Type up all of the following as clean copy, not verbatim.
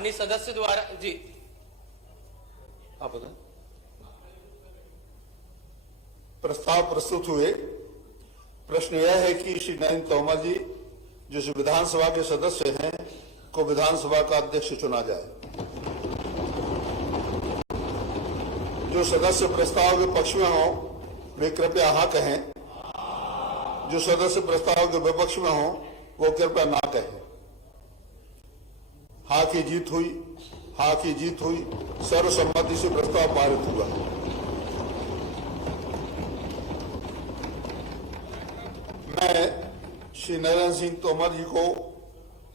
माननीय सदस्य द्वारा जी आप बताएं। प्रस्ताव प्रस्तुत हुए। प्रश्न यह है कि श्री नरेंद्र तोमर जी जो विधानसभा के सदस्य हैं को विधानसभा का अध्यक्ष चुना जाए। जो सदस्य प्रस्ताव के पक्ष में हो वे कृपया हाँ कहें। जो सदस्य प्रस्ताव के विपक्ष में हो वो कृपया ना कहें। हाँ की जीत हुई। हाँ की जीत हुई। सर्वसम्मति से प्रस्ताव पारित हुआ। मैं श्री नरेंद्र सिंह तोमर जी को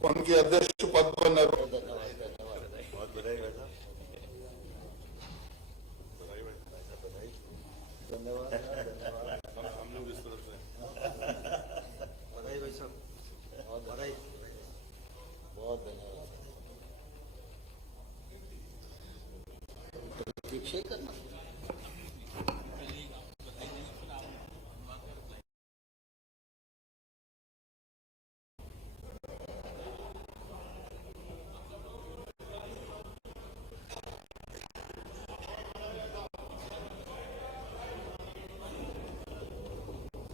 उनके अध्यक्ष पद पर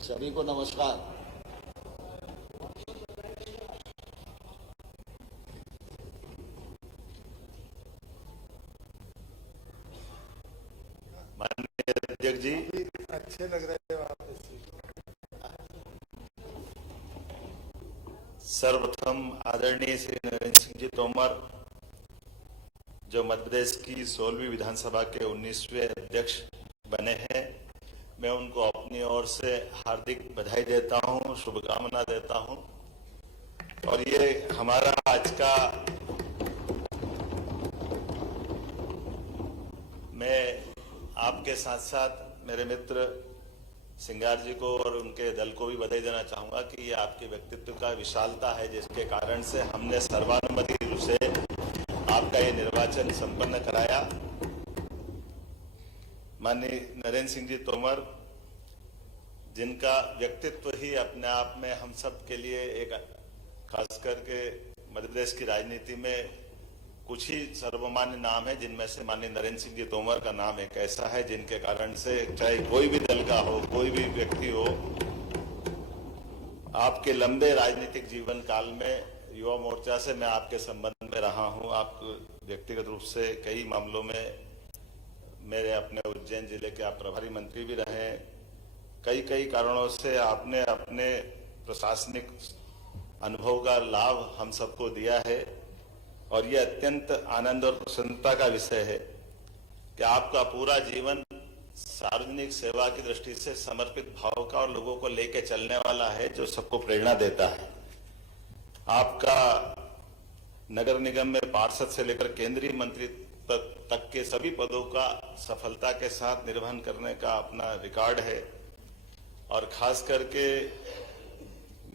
सभी को नमस्कार। माननीय अध्यक्ष जी, अच्छे लग रहे हो आप। सर्वप्रथम आदरणीय श्री नरेंद्र सिंह जी तोमर जो मध्य प्रदेश की 16वीं विधानसभा के 19वें अध्यक्ष बने हैं, मैं उनको अपनी ओर से हार्दिक बधाई देता हूं, शुभकामना देता हूं। और ये हमारा आज का मैं आपके साथ साथ मेरे मित्र सिंगार जी को और उनके दल को भी बधाई देना चाहूंगा कि ये आपके व्यक्तित्व का विशालता है जिसके कारण से हमने सर्वानुमति रूप से आपका ये निर्वाचन संपन्न कराया। माननीय नरेंद्र सिंह जी तोमर जिनका व्यक्तित्व ही अपने आप में हम सब के लिए एक खास करके मध्य प्रदेश की राजनीति में कुछ ही सर्वमान्य नाम है जिनमें से माननीय नरेंद्र सिंह जी तोमर का नाम एक ऐसा है जिनके कारण से चाहे कोई भी दल का हो, कोई भी व्यक्ति हो, आपके लंबे राजनीतिक जीवन काल में युवा मोर्चा से मैं आपके संबंध में रहा हूं। आप व्यक्तिगत रूप से कई मामलों में मेरे अपने उज्जैन जिले के आप प्रभारी मंत्री भी रहे। कई कारणों से आपने अपने प्रशासनिक अनुभव का लाभ हम सबको दिया है और ये अत्यंत आनंद और प्रसन्नता का विषय है कि आपका पूरा जीवन सार्वजनिक सेवा की दृष्टि से समर्पित भाव का और लोगों को लेकर चलने वाला है जो सबको प्रेरणा देता है। आपका नगर निगम में पार्षद से लेकर केंद्रीय मंत्री तक के सभी पदों का सफलता के साथ निर्वहन करने का अपना रिकॉर्ड है। और खास करके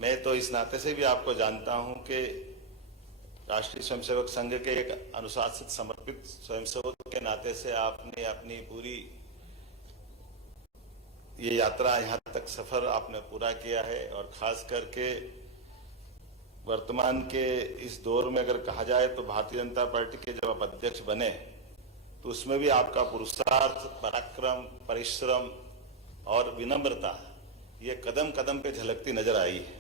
मैं तो इस नाते से भी आपको जानता हूं कि राष्ट्रीय स्वयंसेवक संघ के एक अनुशासित समर्पित स्वयंसेवक के नाते से आपने अपनी पूरी ये यात्रा यहाँ तक सफर आपने पूरा किया है। और खास करके वर्तमान के इस दौर में अगर कहा जाए तो भारतीय जनता पार्टी के जब आप अध्यक्ष बने तो उसमें भी आपका पुरुषार्थ, पराक्रम, परिश्रम और विनम्रता ये कदम कदम पे झलकती नजर आई है।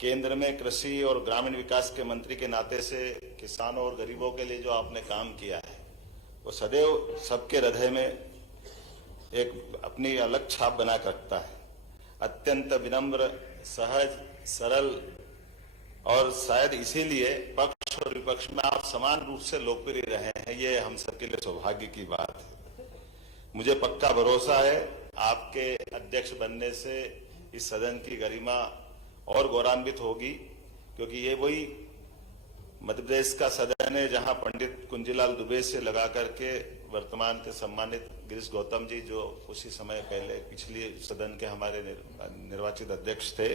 केंद्र में कृषि और ग्रामीण विकास के मंत्री के नाते से किसानों और गरीबों के लिए जो आपने काम किया है वो सदैव सबके हृदय में एक अपनी अलग छाप बना कर रखता है। अत्यंत विनम्र, सहज, सरल और शायद इसीलिए पक्ष और विपक्ष में आप समान रूप से लोकप्रिय रहे हैं। ये हम सबके लिए सौभाग्य की बात है। मुझे पक्का भरोसा है आपके अध्यक्ष बनने से इस सदन की गरिमा और गौरवान्वित होगी, क्योंकि ये वही मध्य प्रदेश का सदन है जहां पंडित कुंजीलाल दुबे से लगा करके वर्तमान के सम्मानित गिरीश गौतम जी जो उसी समय पहले पिछले सदन के हमारे निर्वाचित अध्यक्ष थे।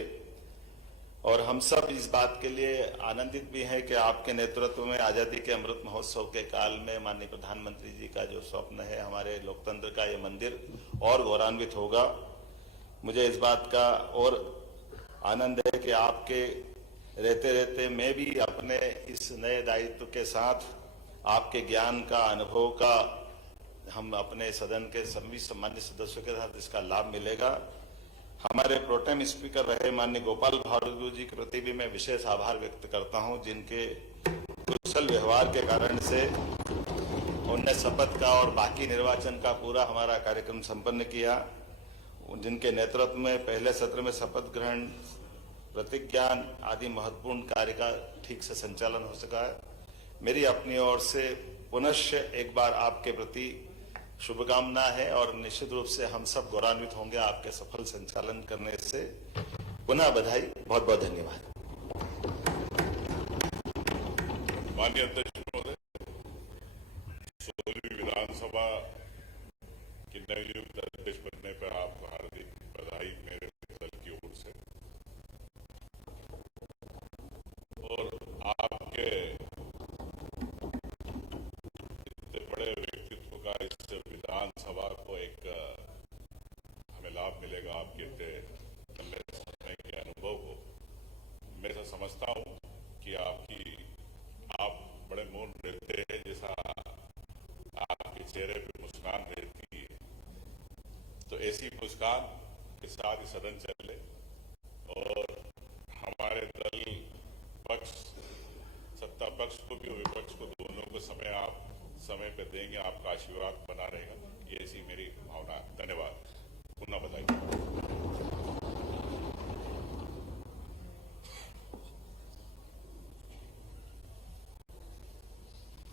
और हम सब इस बात के लिए आनंदित भी हैं कि आपके नेतृत्व में आजादी के अमृत महोत्सव के काल में माननीय प्रधानमंत्री जी का जो स्वप्न है हमारे लोकतंत्र का ये मंदिर और गौरवान्वित होगा। मुझे इस बात का और आनंद है कि आपके रहते रहते मैं भी अपने इस नए दायित्व के साथ आपके ज्ञान का, अनुभव का हम अपने सदन के सभी सम्मानित सदस्यों के साथ इसका लाभ मिलेगा। हमारे प्रोटेम स्पीकर रहे माननीय गोपाल भार्गव जी के प्रति भी मैं विशेष आभार व्यक्त करता हूं, जिनके कुशल व्यवहार के कारण से उनने शपथ का और बाकी निर्वाचन का पूरा हमारा कार्यक्रम संपन्न किया। जिनके नेतृत्व में पहले सत्र में शपथ ग्रहण, प्रतिज्ञान आदि महत्वपूर्ण कार्य का ठीक से संचालन हो सका है। मेरी अपनी ओर से पुनश्च एक बार आपके प्रति शुभकामना है और निश्चित रूप से हम सब गौरवान्वित होंगे आपके सफल संचालन करने से। पुनः बधाई, बहुत बहुत धन्यवाद। माननीय अध्यक्ष महोदय, 16वीं विधानसभा की नवनियुक्त अध्यक्ष बनने पर आपको हार्दिक बधाई मेरे दल की ओर से। और आपके इतने बड़े व्यक्तित्व का इस विधानसभा को एक हमें लाभ मिलेगा आपके इतने लंबे समय के अनुभव को। मैं ऐसा समझता हूं कि आप बड़े मौन रहते हैं, जैसा आपके चेहरे पे मुस्कान रहती है। तो ऐसी मुस्कान के साथ ही सदन चले और हमारे दल पक्ष, सत्ता पक्ष को भी और विपक्ष को दोनों को समय पे देंगे। आपका आशीर्वाद बना रहेगा, ये ऐसी मेरी भावना है। धन्यवाद, पुनः बधाई।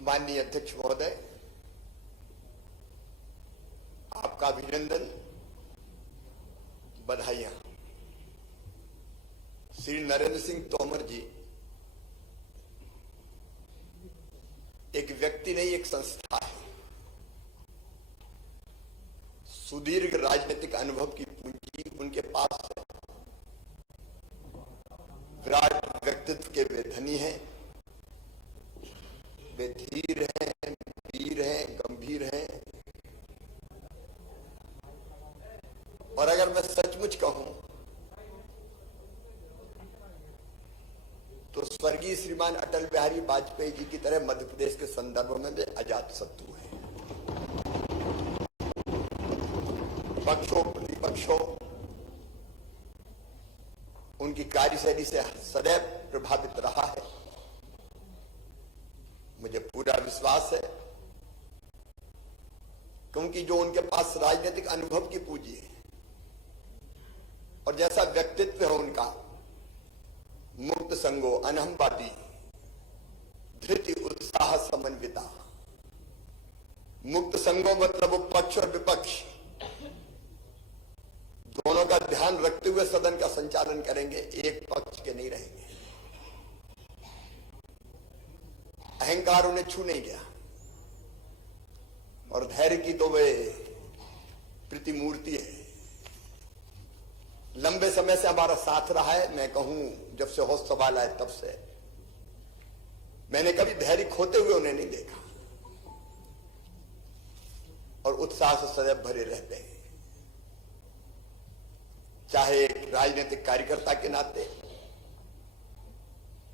माननीय अध्यक्ष महोदय, आपका अभिनंदन, बधाइयां। श्री नरेंद्र सिंह तोमर जी एक व्यक्ति नहीं, एक संस्था है। सुदीर्घ राजनीतिक अनुभव की पूंजी उनके पास है। विराट व्यक्तित्व के वे धनी हैं, वे धीर हैं, वीर हैं, गंभीर हैं। और अगर मैं सचमुच कहूं तो स्वर्गीय श्रीमान अटल बिहारी वाजपेयी जी की तरह मध्य प्रदेश के संदर्भ में वे अजात शत्रु हैं। पक्ष हो प्रतिपक्ष हो, उनकी कार्यशैली से सदैव प्रभावित रहा है। मुझे पूरा विश्वास है, क्योंकि जो उनके पास राजनीतिक अनुभव की पूंजी है और जैसा व्यक्तित्व है उनका, मुक्त संगो, अनहमवादी, धृति उत्साह समन्विता। मुक्त संगो मतलब वो पक्ष और विपक्ष दोनों का ध्यान रखते हुए सदन का संचालन करेंगे, एक पक्ष के नहीं रहेंगे। अहंकार उन्हें छू नहीं गया और धैर्य की तो वे प्रतिमूर्ति है। लंबे समय से हमारा साथ रहा है। मैं कहूं जब से होश सवाल आए तब से मैंने कभी धैर्य खोते हुए उन्हें नहीं देखा और उत्साह से सदैव भरे रहते हैं। चाहे एक राजनीतिक कार्यकर्ता के नाते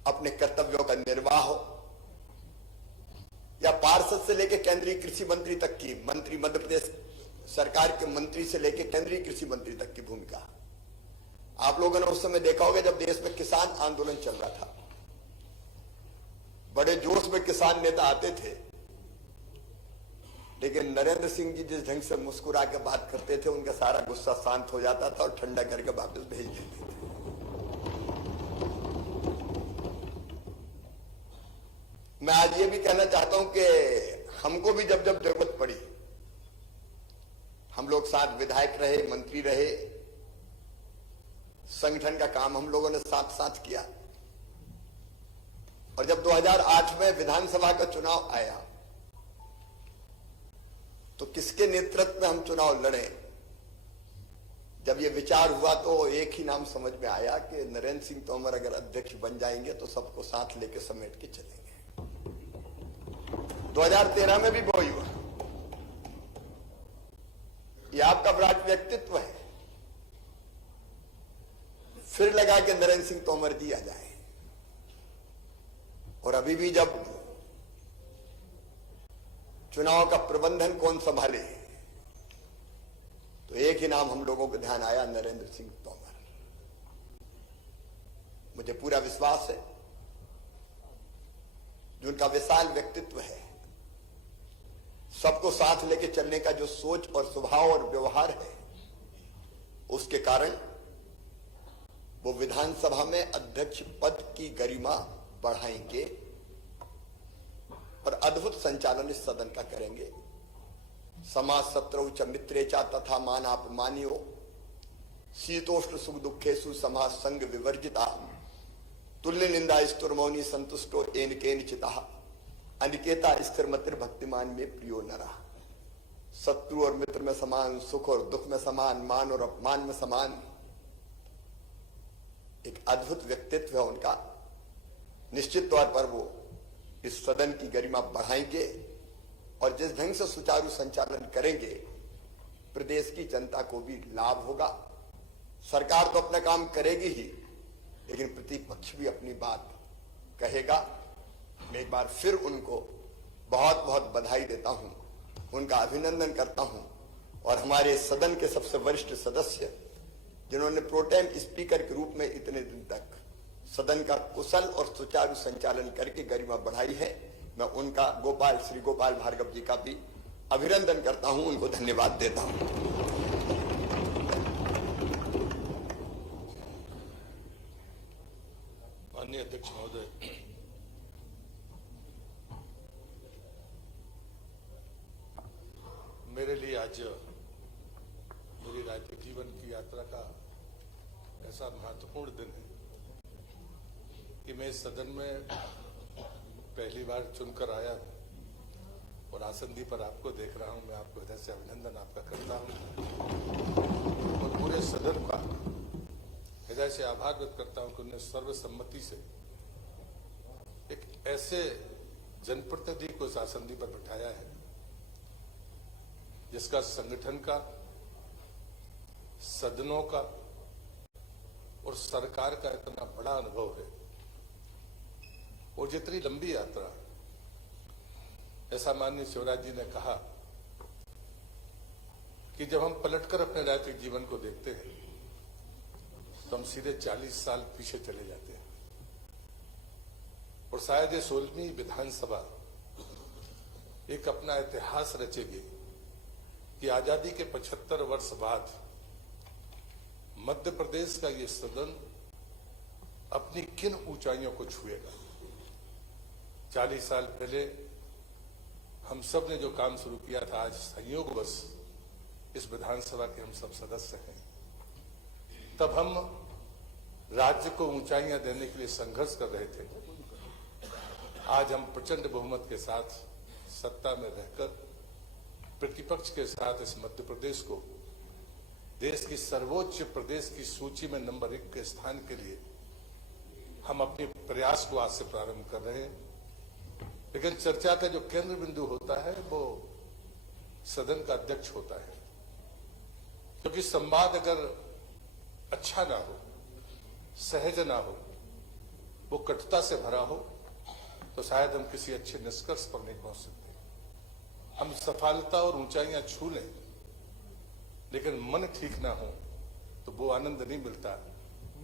अपने कर्तव्यों का निर्वाह हो या पार्षद से लेकर केंद्रीय कृषि मंत्री तक की, मंत्री मध्य प्रदेश सरकार के मंत्री से लेकर केंद्रीय कृषि मंत्री तक की भूमिका। आप लोगों ने उस समय देखा होगा जब देश में किसान आंदोलन चल रहा था, बड़े जोश में किसान नेता आते थे, लेकिन नरेंद्र सिंह जी जिस ढंग से मुस्कुरा के बात करते थे, उनका सारा गुस्सा शांत हो जाता था और ठंडा करके वापस भेज देते थे। मैं आज ये भी कहना चाहता हूं कि हमको भी जब जब जरूरत पड़ी, हम लोग साथ विधायक रहे, मंत्री रहे, संगठन का काम हम लोगों ने साथ साथ किया। और जब 2008 में विधानसभा का चुनाव आया तो किसके नेतृत्व में हम चुनाव लड़े, जब ये विचार हुआ तो एक ही नाम समझ में आया कि नरेंद्र सिंह तोमर अगर अध्यक्ष बन जाएंगे तो सबको साथ लेके समेट के चलेंगे। 2013 में भी वही हुआ। ये आपका विराट व्यक्तित्व है। फिर लगा कि नरेंद्र सिंह तोमर जी आ जाए। और अभी भी जब चुनाव का प्रबंधन कौन संभाले, तो एक ही नाम हम लोगों को ध्यान आया, नरेंद्र सिंह तोमर। मुझे पूरा विश्वास है जो उनका विशाल व्यक्तित्व है, सबको साथ लेके चलने का जो सोच और स्वभाव और व्यवहार है, उसके कारण वो विधानसभा में अध्यक्ष पद की गरिमा बढ़ाएंगे और अद्भुत संचालन इस सदन का करेंगे। समाज शत्रु च मित्रेचा तथा मानापमानियो शीतोष्ण सुख दुखेशु समाज संग विवर्जिता तुल्य निंदा स्तुर्मौनी संतुष्टो एन केनचिता अनिकेता स्थिर मतिर भक्तिमान में प्रियो नरा। शत्रु और मित्र में समान, सुख और दुख में समान, मान और अपमान में समान। एक अद्भुत व्यक्तित्व है उनका। निश्चित तौर पर वो इस सदन की गरिमा बढ़ाएंगे और जिस ढंग से सुचारू संचालन करेंगे प्रदेश की जनता को भी लाभ होगा। सरकार तो अपना काम करेगी ही, लेकिन प्रतिपक्ष भी अपनी बात कहेगा। मैं एक बार फिर उनको बहुत बहुत बधाई देता हूं, उनका अभिनंदन करता हूं। और हमारे सदन के सबसे वरिष्ठ सदस्य जिन्होंने प्रोटेम स्पीकर के रूप में इतने दिन तक सदन का कुशल और सुचारू संचालन करके गरिमा बढ़ाई है, मैं उनका श्री गोपाल भार्गव जी का भी अभिनंदन करता हूं, उनको धन्यवाद देता हूं। माननीय अध्यक्ष महोदय, मेरे लिए आज मेरी राजनीतिक जीवन की यात्रा का ऐसा महत्वपूर्ण दिन है कि मैं इस सदन में पहली बार चुनकर आया हूं और आसंदी पर आपको देख रहा हूं। मैं आपको हृदय से अभिनंदन आपका करता हूं और पूरे सदन का हृदय से आभार व्यक्त करता हूं कि उन्हें सर्वसम्मति से एक ऐसे जनप्रतिनिधि को इस आसंदी पर बिठाया है जिसका संगठन का, सदनों का और सरकार का इतना बड़ा अनुभव है और जितनी लंबी यात्रा, ऐसा माननीय शिवराज जी ने कहा कि जब हम पलटकर अपने राजनीतिक जीवन को देखते हैं तो हम सीधे 40 साल पीछे चले जाते हैं और शायद ये 16वीं विधानसभा एक अपना इतिहास रचेगी कि आजादी के 75 वर्ष बाद मध्य प्रदेश का ये सदन अपनी किन ऊंचाइयों को छुएगा। 40 साल पहले हम सब ने जो काम शुरू किया था, आज संयोगवश इस विधानसभा के हम सब सदस्य हैं। तब हम राज्य को ऊंचाइयां देने के लिए संघर्ष कर रहे थे। आज हम प्रचंड बहुमत के साथ सत्ता में रहकर प्रतिपक्ष के साथ इस मध्य प्रदेश को देश की सर्वोच्च प्रदेश की सूची में नंबर 1 के स्थान के लिए हम अपने प्रयास को आज से प्रारंभ कर रहे हैं। लेकिन चर्चा का जो केंद्र बिंदु होता है वो सदन का अध्यक्ष होता है, क्योंकि संवाद अगर अच्छा ना हो, सहज ना हो, वो कटुता से भरा हो, तो शायद हम किसी अच्छे निष्कर्ष पर नहीं पहुंच सकते। हम सफलता और ऊंचाइयां छू लें, लेकिन मन ठीक ना हो तो वो आनंद नहीं मिलता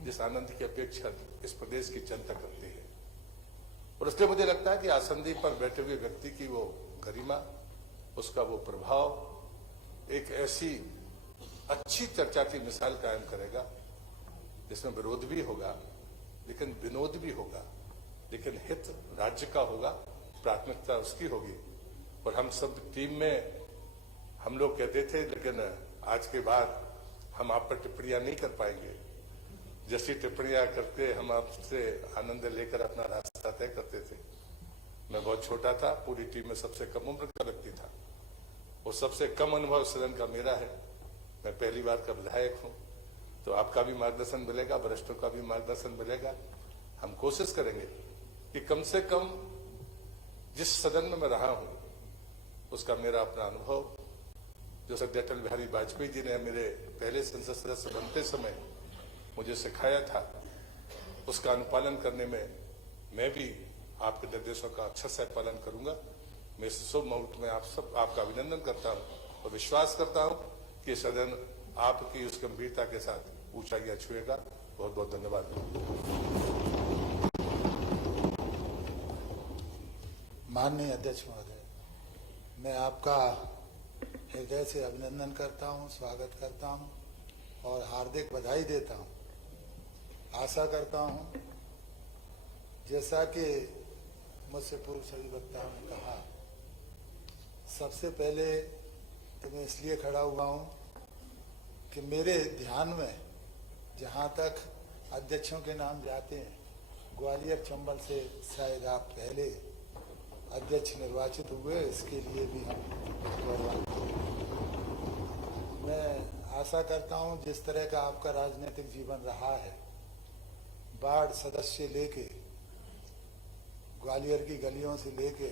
जिस आनंद की अपेक्षा इस प्रदेश की जनता करती है। और इसलिए मुझे लगता है कि आसंदी पर बैठे हुए व्यक्ति की वो गरिमा, उसका वो प्रभाव एक ऐसी अच्छी चर्चा की मिसाल कायम करेगा जिसमें विरोध भी होगा, लेकिन विनोद भी होगा, लेकिन हित राज्य का होगा, प्राथमिकता उसकी होगी। और हम सब टीम में हम लोग कहते थे, लेकिन आज के बाद हम आप पर टिप्पणियां नहीं कर पाएंगे। जैसी टिप्पणियां करते हम आपसे आनंद लेकर अपना रास्ता तय करते थे। मैं बहुत छोटा था, पूरी टीम में सबसे कम उम्र का व्यक्ति था और सबसे कम अनुभव सदन का मेरा है। मैं पहली बार का विधायक हूं, तो आपका भी मार्गदर्शन मिलेगा, वरिष्ठों का भी मार्गदर्शन मिलेगा। हम कोशिश करेंगे कि कम से कम जिस सदन में मैं रहा हूं उसका मेरा अपना अनुभव, जो सर अटल बिहारी वाजपेयी जी ने मेरे पहले संसद सदस्य बनते समय मुझे सिखाया था, उसका अनुपालन करने में मैं भी आपके निर्देशों का अक्षरशः पालन करूंगा मैं इस शुभ मुहूर्त में आपका अभिनंदन करता हूं और विश्वास करता हूं कि सदन आपकी उस गंभीरता के साथ ऊंचाइयां छुएगा। बहुत बहुत धन्यवाद। माननीय अध्यक्ष महोदय, मैं आपका हृदय से अभिनंदन करता हूं, स्वागत करता हूं और हार्दिक बधाई देता हूं। आशा करता हूं जैसा कि मुझसे पूर्व सभी वक्ताओं ने कहा, सबसे पहले तो मैं इसलिए खड़ा हुआ हूं कि मेरे ध्यान में जहां तक अध्यक्षों के नाम जाते हैं, ग्वालियर चंबल से शायद आप पहले अध्यक्ष निर्वाचित हुए, इसके लिए भी हम गौरवान्वित हैं। मैं आशा करता हूं जिस तरह का आपका राजनीतिक जीवन रहा है, वार्ड सदस्य लेके, ग्वालियर की गलियों से लेके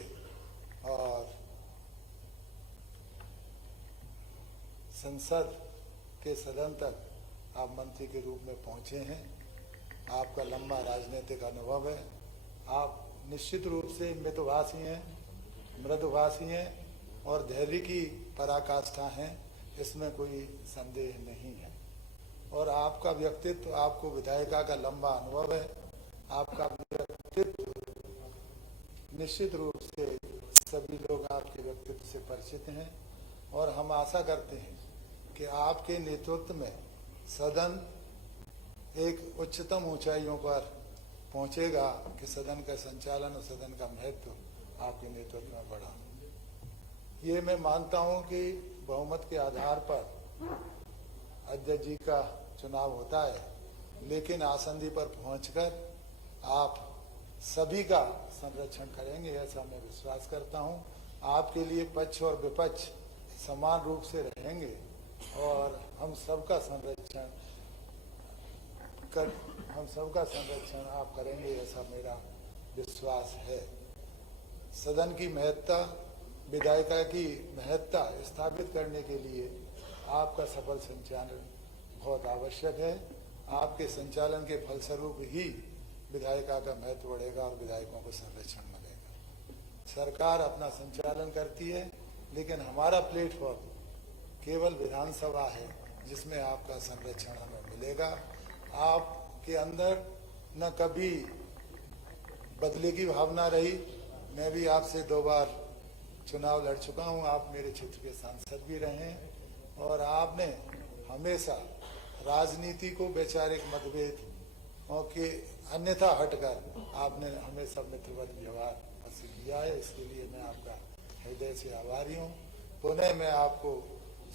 और संसद के सदन तक आप मंत्री के रूप में पहुंचे हैं। आपका लंबा राजनीतिक अनुभव है। आप निश्चित रूप से मितभाषी हैं, मृदुभाषी हैं और धैर्य की पराकाष्ठा हैं, इसमें कोई संदेह नहीं है। और आपका व्यक्तित्व, आपको विधायिका का लंबा अनुभव है, आपका व्यक्तित्व निश्चित रूप से सभी लोग आपके व्यक्तित्व से परिचित हैं और हम आशा करते हैं कि आपके नेतृत्व में सदन एक उच्चतम ऊंचाइयों पर पहुंचेगा कि सदन का संचालन और सदन का महत्व आपके नेतृत्व में बढ़ा। ये मैं मानता हूं कि बहुमत के आधार पर अध्यक्ष जी का चुनाव होता है, लेकिन आसंदी पर पहुंचकर आप सभी का संरक्षण करेंगे, ऐसा मैं विश्वास करता हूं। आपके लिए पक्ष और विपक्ष समान रूप से रहेंगे और हम सबका संरक्षण आप करेंगे, ऐसा मेरा विश्वास है। सदन की महत्ता, विधायिका की महत्ता स्थापित करने के लिए आपका सफल संचालन बहुत आवश्यक है। आपके संचालन के फलस्वरूप ही विधायिका का महत्व बढ़ेगा और विधायकों को संरक्षण मिलेगा। सरकार अपना संचालन करती है, लेकिन हमारा प्लेटफॉर्म केवल विधानसभा है जिसमें आपका संरक्षण हमें मिलेगा। आपके अंदर न कभी बदले की भावना रही। मैं भी आपसे 2 बार चुनाव लड़ चुका हूं, आप मेरे क्षेत्र के सांसद भी रहे हैं और आपने हमेशा राजनीति को वैचारिक मतभेद और के अन्यथा हटकर आपने हमेशा मित्रवत व्यवहार किया है। इसके लिए मैं आपका हृदय से आभारी हूँ। पुनः मैं आपको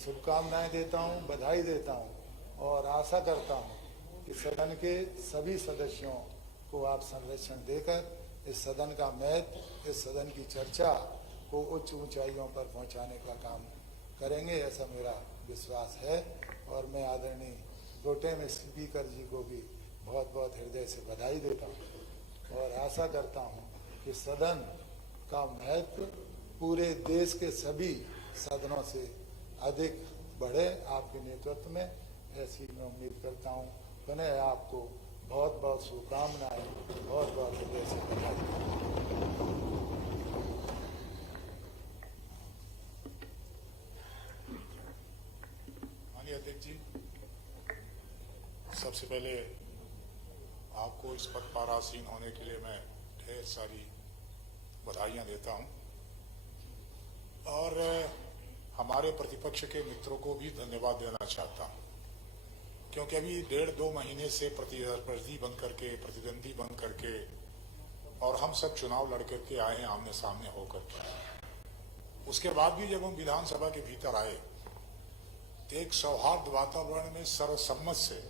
शुभकामनाएं देता हूँ, बधाई देता हूँ और आशा करता हूँ कि सदन के सभी सदस्यों को आप संरक्षण देकर इस सदन का महत्व, इस सदन की चर्चा को उच्च ऊंचाइयों पर पहुंचाने का काम करेंगे, ऐसा मेरा विश्वास है। और मैं आदरणीय प्रोटेम स्पीकर जी को भी बहुत बहुत हृदय से बधाई देता हूँ और आशा करता हूँ कि सदन का महत्व पूरे देश के सभी सदनों से अधिक बढ़े आपके नेतृत्व में, ऐसी मैं उम्मीद करता हूँ। पुनः आपको बहुत बहुत शुभकामनाएं, बहुत बहुत हृदय से बधाई। माननीय अध्यक्ष जी, सबसे पहले आपको इस पद पर आसीन होने के लिए मैं ढेर सारी बधाइयां देता हूं और हमारे प्रतिपक्ष के मित्रों को भी धन्यवाद देना चाहता हूं, क्योंकि अभी 1.5-2 महीने से प्रतिस्पर्धी बन करके, प्रतिद्वंदी बन करके और हम सब चुनाव लड़ करके आए हैं आमने सामने होकर के। उसके बाद भी जब हम विधानसभा के भीतर आए तो एक सौहार्द वातावरण में सर्वसम्मत से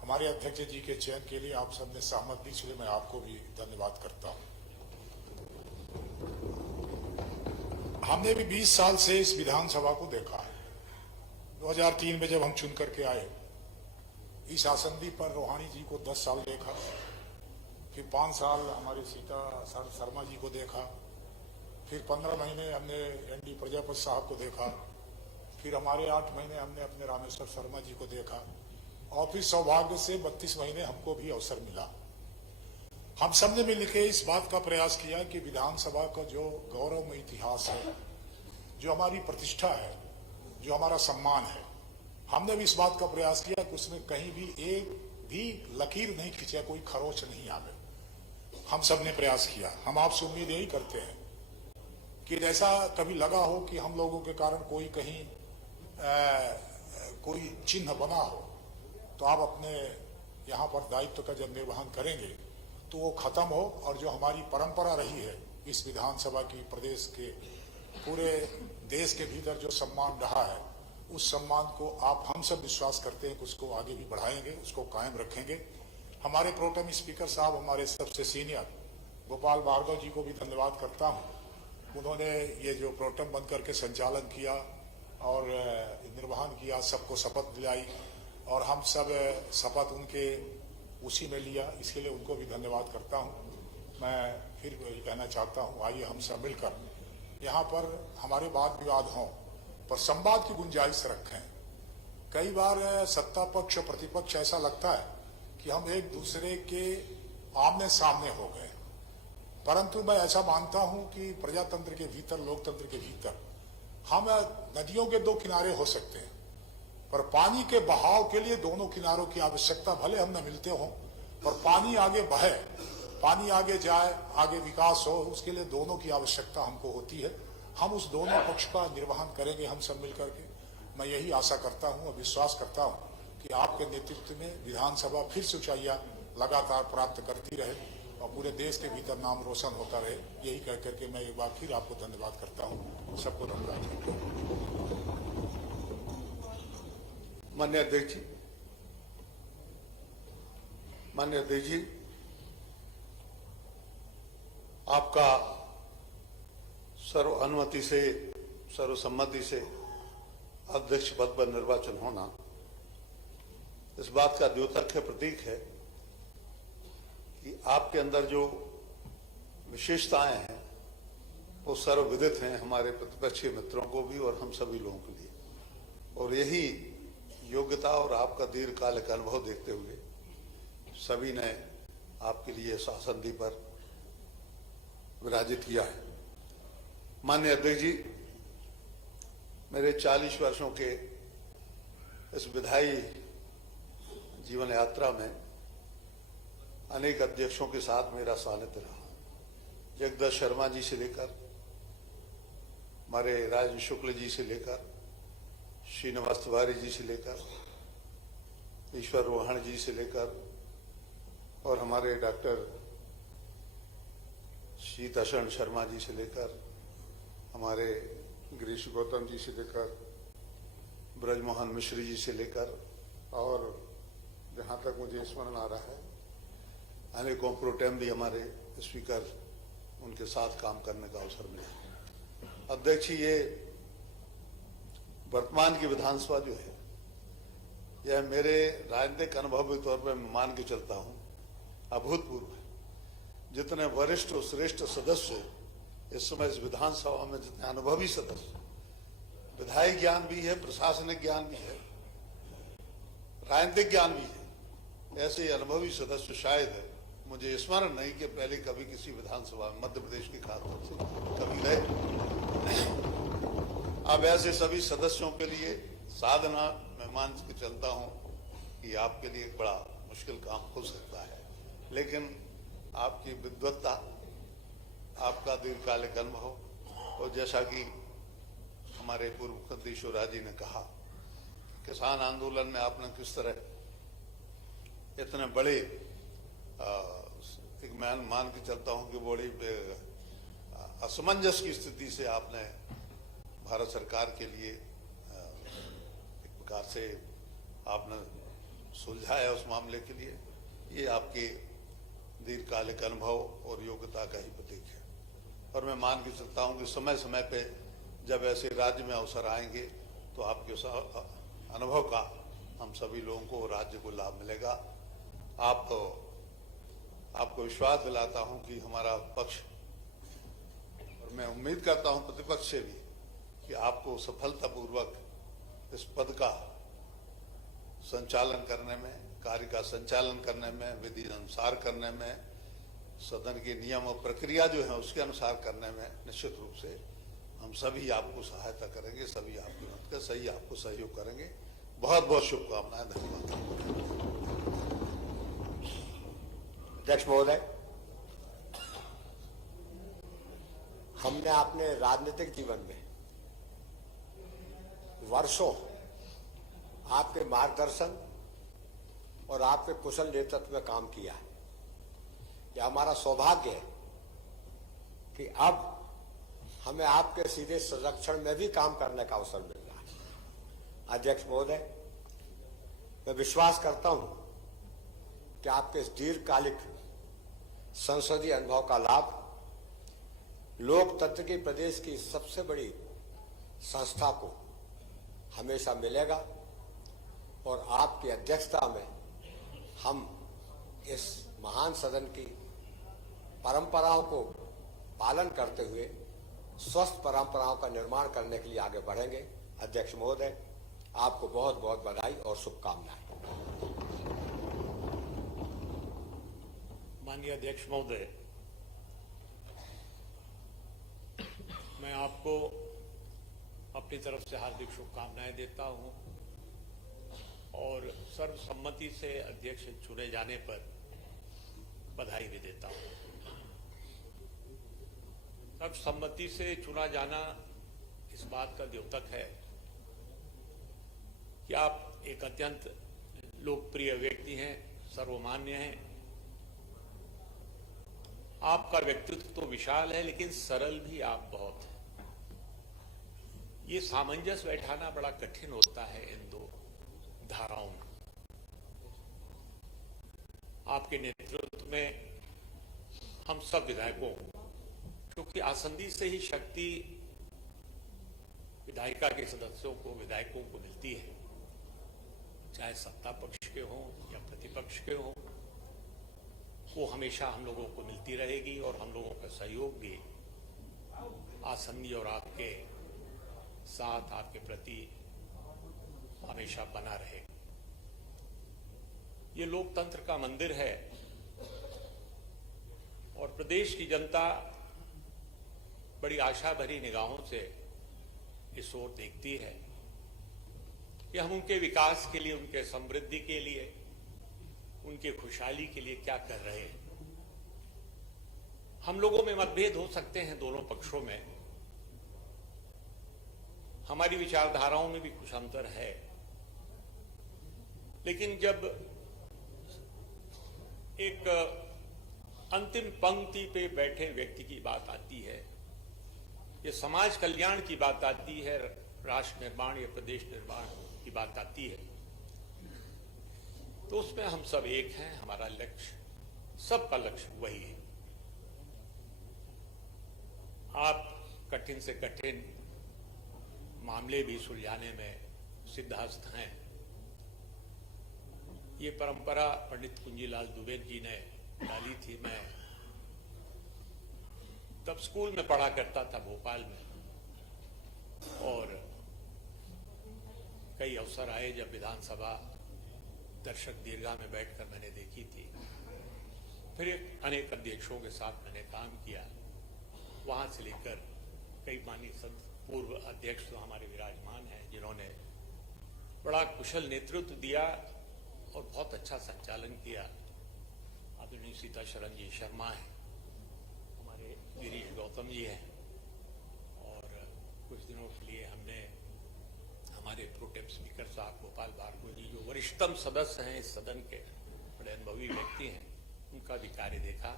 हमारे अध्यक्ष जी के चयन के लिए आप सबने सहमत दी, इसलिए मैं आपको भी धन्यवाद करता हूं। हमने भी 20 साल से इस विधानसभा को देखा है। 2003 में जब हम चुन करके आए, इस आसंदी पर रोहानी जी को 10 साल देखा, फिर 5 साल हमारे सीता शर्मा जी को देखा, फिर 15 महीने हमने एनडी प्रजापति साहब को देखा, फिर हमारे 8 महीने हमने अपने रामेश्वर शर्मा जी को देखा और फिर सौभाग्य से 32 महीने हमको भी अवसर मिला। हम सबने मिलकर इस बात का प्रयास किया कि विधानसभा का जो गौरवमय इतिहास है, जो हमारी प्रतिष्ठा है, जो हमारा सम्मान है, हमने भी इस बात का प्रयास किया कि उसमें कहीं भी एक भी लकीर नहीं खींचा, कोई खरोच नहीं आवे। हम सब ने प्रयास किया। हम आपसे उम्मीद यही करते हैं कि जैसा कभी लगा हो कि हम लोगों के कारण कोई कहीं कोई चिन्ह बना हो, तो आप अपने यहाँ पर दायित्व का जब निर्वहन करेंगे तो वो खत्म हो, और जो हमारी परंपरा रही है इस विधानसभा की, प्रदेश के पूरे देश के भीतर जो सम्मान रहा है, उस सम्मान को आप हम सब विश्वास करते हैं कि उसको आगे भी बढ़ाएंगे, उसको कायम रखेंगे। हमारे प्रोटेम स्पीकर साहब, हमारे सबसे सीनियर गोपाल भार्गव जी को भी धन्यवाद करता हूं। उन्होंने ये जो प्रोटेम बन करके संचालन किया और निर्वहन किया, सबको शपथ दिलाई, और हम सब शपथ उनके उसी में लिया, इसके लिए उनको भी धन्यवाद करता हूं। मैं फिर वही कहना चाहता हूं, आइए हम सब मिलकर यहाँ पर हमारे वाद विवाद हों पर संवाद की गुंजाइश रखें। कई बार सत्ता पक्ष और प्रतिपक्ष ऐसा लगता है कि हम एक दूसरे के आमने सामने हो गए, परंतु मैं ऐसा मानता हूं कि प्रजातंत्र के भीतर, लोकतंत्र के भीतर हम नदियों के दो किनारे हो सकते हैं, पर पानी के बहाव के लिए दोनों किनारों की आवश्यकता, भले हम न मिलते हों, पर पानी आगे बहे, पानी आगे जाए, आगे विकास हो, उसके लिए दोनों की आवश्यकता हमको होती है। हम उस दोनों पक्ष का निर्वहन करेंगे हम सब मिलकर के। मैं यही आशा करता हूं और विश्वास करता हूं कि आपके नेतृत्व में विधानसभा फिर से ऊंचाइयां लगातार प्राप्त करती रहे और पूरे देश के भीतर नाम रोशन होता रहे। यही कह करके मैं एक बार फिर आपको धन्यवाद करता हूं। सबको धन्यवाद। माननीय अध्यक्ष जी, माननीय अध्यक्ष जी, आपका सर्वानुमति से, सर्वसम्मति से अध्यक्ष पद पर निर्वाचन होना इस बात का द्योतक प्रतीक है कि आपके अंदर जो विशेषताएं हैं वो सर्वविदित हैं हमारे प्रतिपक्षी मित्रों को भी और हम सभी लोगों के लिए, और यही योग्यता और आपका दीर्घकालिक अनुभव देखते हुए सभी ने आपके लिए शासनदी पर विराजित किया है। माननीय अध्यक्ष जी, मेरे 40 वर्षों के इस विधायी जीवन यात्रा में अनेक अध्यक्षों के साथ मेरा सानिध्य रहा। जगदत्त शर्मा जी से लेकर, हमारे राज शुक्ल जी से लेकर, श्रीनिवास तिवारी जी से लेकर, ईश्वर रोहण जी से लेकर, और हमारे डॉक्टर सीताशरण शर्मा जी से लेकर, हमारे गिरीश गौतम जी से लेकर, ब्रजमोहन मिश्र जी से लेकर, और जहां तक मुझे स्मरण आ रहा है अनेकों प्रोटेम भी हमारे स्पीकर, उनके साथ काम करने का अवसर मिला। अध्यक्ष, ये वर्तमान की विधानसभा जो है, यह मेरे राजनीतिक अनुभव के तौर पर मैं मान के चलता हूं अभूतपूर्व है। जितने वरिष्ठ और श्रेष्ठ सदस्य इस समय इस विधानसभा में, जितने अनुभवी सदस्य, विधायी ज्ञान भी है, प्रशासनिक ज्ञान भी है, राजनीतिक ज्ञान भी है, ऐसे अनुभवी सदस्य शायद मुझे स्मरण नहीं कि पहले कभी किसी विधानसभा में, मध्य प्रदेश की खासतौर से कभी रहे। अब ऐसे सभी सदस्यों के लिए साधना मैं मान के चलता हूं कि आपके लिए एक बड़ा मुश्किल काम हो सकता है, लेकिन आपकी विद्वत्ता, आपका दीर्घकालिक अनुभव, और जैसा कि हमारे पूर्व मुख्यमंत्री शिवराज जी ने कहा, किसान आंदोलन में आपने किस तरह इतने बड़े एक मैं मान के चलता हूं कि बड़ी असमंजस की स्थिति से आपने भारत सरकार के लिए एक प्रकार से आपने सुलझाया उस मामले के लिए। ये आपके दीर्घकालिक अनुभव और योग्यता का ही प्रतीक है, और मैं मान के चलता हूं कि समय समय पे जब ऐसे राज्य में अवसर आएंगे तो आपके उस अनुभव का हम सभी लोगों को, राज्य को लाभ मिलेगा। आपको विश्वास दिलाता हूं कि हमारा पक्ष, और मैं उम्मीद करता हूं प्रतिपक्ष से भी, कि आपको सफलतापूर्वक इस पद का संचालन करने में, कार्य का संचालन करने में, विधि अनुसार करने में सदन के नियम और प्रक्रिया जो है उसके अनुसार करने में निश्चित रूप से हम सभी आपको सहायता करेंगे, सभी आपकी मदद कर सही आपको सहयोग करेंगे। बहुत बहुत शुभकामनाएं। धन्यवाद। अध्यक्ष महोदय, हमने अपने राजनीतिक जीवन में वर्षों आपके मार्गदर्शन और आपके कुशल नेतृत्व में काम किया है। यह हमारा सौभाग्य है कि अब हमें आपके सीधे संरक्षण में भी काम करने का अवसर मिल रहा है। अध्यक्ष महोदय, मैं विश्वास करता हूं कि आपके इस दीर्घकालिक संसदीय अनुभव का लाभ लोकतंत्र की प्रदेश की सबसे बड़ी संस्था को हमेशा मिलेगा और आपकी अध्यक्षता में हम इस महान सदन की परंपराओं को पालन करते हुए स्वस्थ परंपराओं का निर्माण करने के लिए आगे बढ़ेंगे। अध्यक्ष महोदय, आपको बहुत बहुत बधाई और शुभकामनाएं। माननीय अध्यक्ष महोदय, मैं आपको अपनी तरफ से हार्दिक शुभकामनाएं देता हूं और सर्वसम्मति से अध्यक्ष चुने जाने पर बधाई भी देता हूं। सर्वसम्मति से चुना जाना इस बात का द्योतक है कि आप एक अत्यंत लोकप्रिय व्यक्ति हैं, सर्वमान्य हैं। आपका व्यक्तित्व तो विशाल है लेकिन सरल भी आप बहुत हैं। ये सामंजस्य बैठाना बड़ा कठिन होता है इन दो धाराओं में। आपके नेतृत्व में हम सब विधायकों, क्योंकि आसंदी से ही शक्ति विधायिका के सदस्यों को, विधायकों को मिलती है, चाहे सत्ता पक्ष के हों या प्रतिपक्ष के हों, वो हमेशा हम लोगों को मिलती रहेगी और हम लोगों का सहयोग भी आसंदी और आपके साथ, आपके प्रति हमेशा बना रहेगा। ये लोकतंत्र का मंदिर है और प्रदेश की जनता बड़ी आशा भरी निगाहों से इस ओर देखती है कि हम उनके विकास के लिए, उनके समृद्धि के लिए, उनके खुशहाली के लिए क्या कर रहे हैं। हम लोगों में मतभेद हो सकते हैं दोनों पक्षों में, हमारी विचारधाराओं में भी कुछ अंतर है, लेकिन जब एक अंतिम पंक्ति पे बैठे व्यक्ति की बात आती है, ये समाज कल्याण की बात आती है, राष्ट्र निर्माण या प्रदेश निर्माण की बात आती है, तो उसमें हम सब एक हैं। हमारा लक्ष्य, सबका लक्ष्य वही है। आप कठिन से कठिन मामले भी सुलझाने में सिद्धहस्त हैं। ये परंपरा पंडित कुंजीलाल दुबे जी ने डाली थी। मैं तब स्कूल में पढ़ा करता था भोपाल में, और कई अवसर आए जब विधानसभा दर्शक दीर्घा में बैठकर मैंने देखी थी। फिर अनेक अध्यक्षों के साथ मैंने काम किया, वहां से लेकर कई माननीय पूर्व अध्यक्ष तो हमारे विराजमान हैं, जिन्होंने बड़ा कुशल नेतृत्व दिया और बहुत अच्छा संचालन किया। आदरणीय सीताशरण जी शर्मा हैं, हमारे गिरीश गौतम जी हैं, और कुछ दिनों के लिए हमने हमारे प्रोटेम स्पीकर साहब गोपाल भार्गव जी, जो वरिष्ठतम सदस्य हैं इस सदन के, बड़े अनुभवी व्यक्ति हैं, उनका भी कार्य देखा।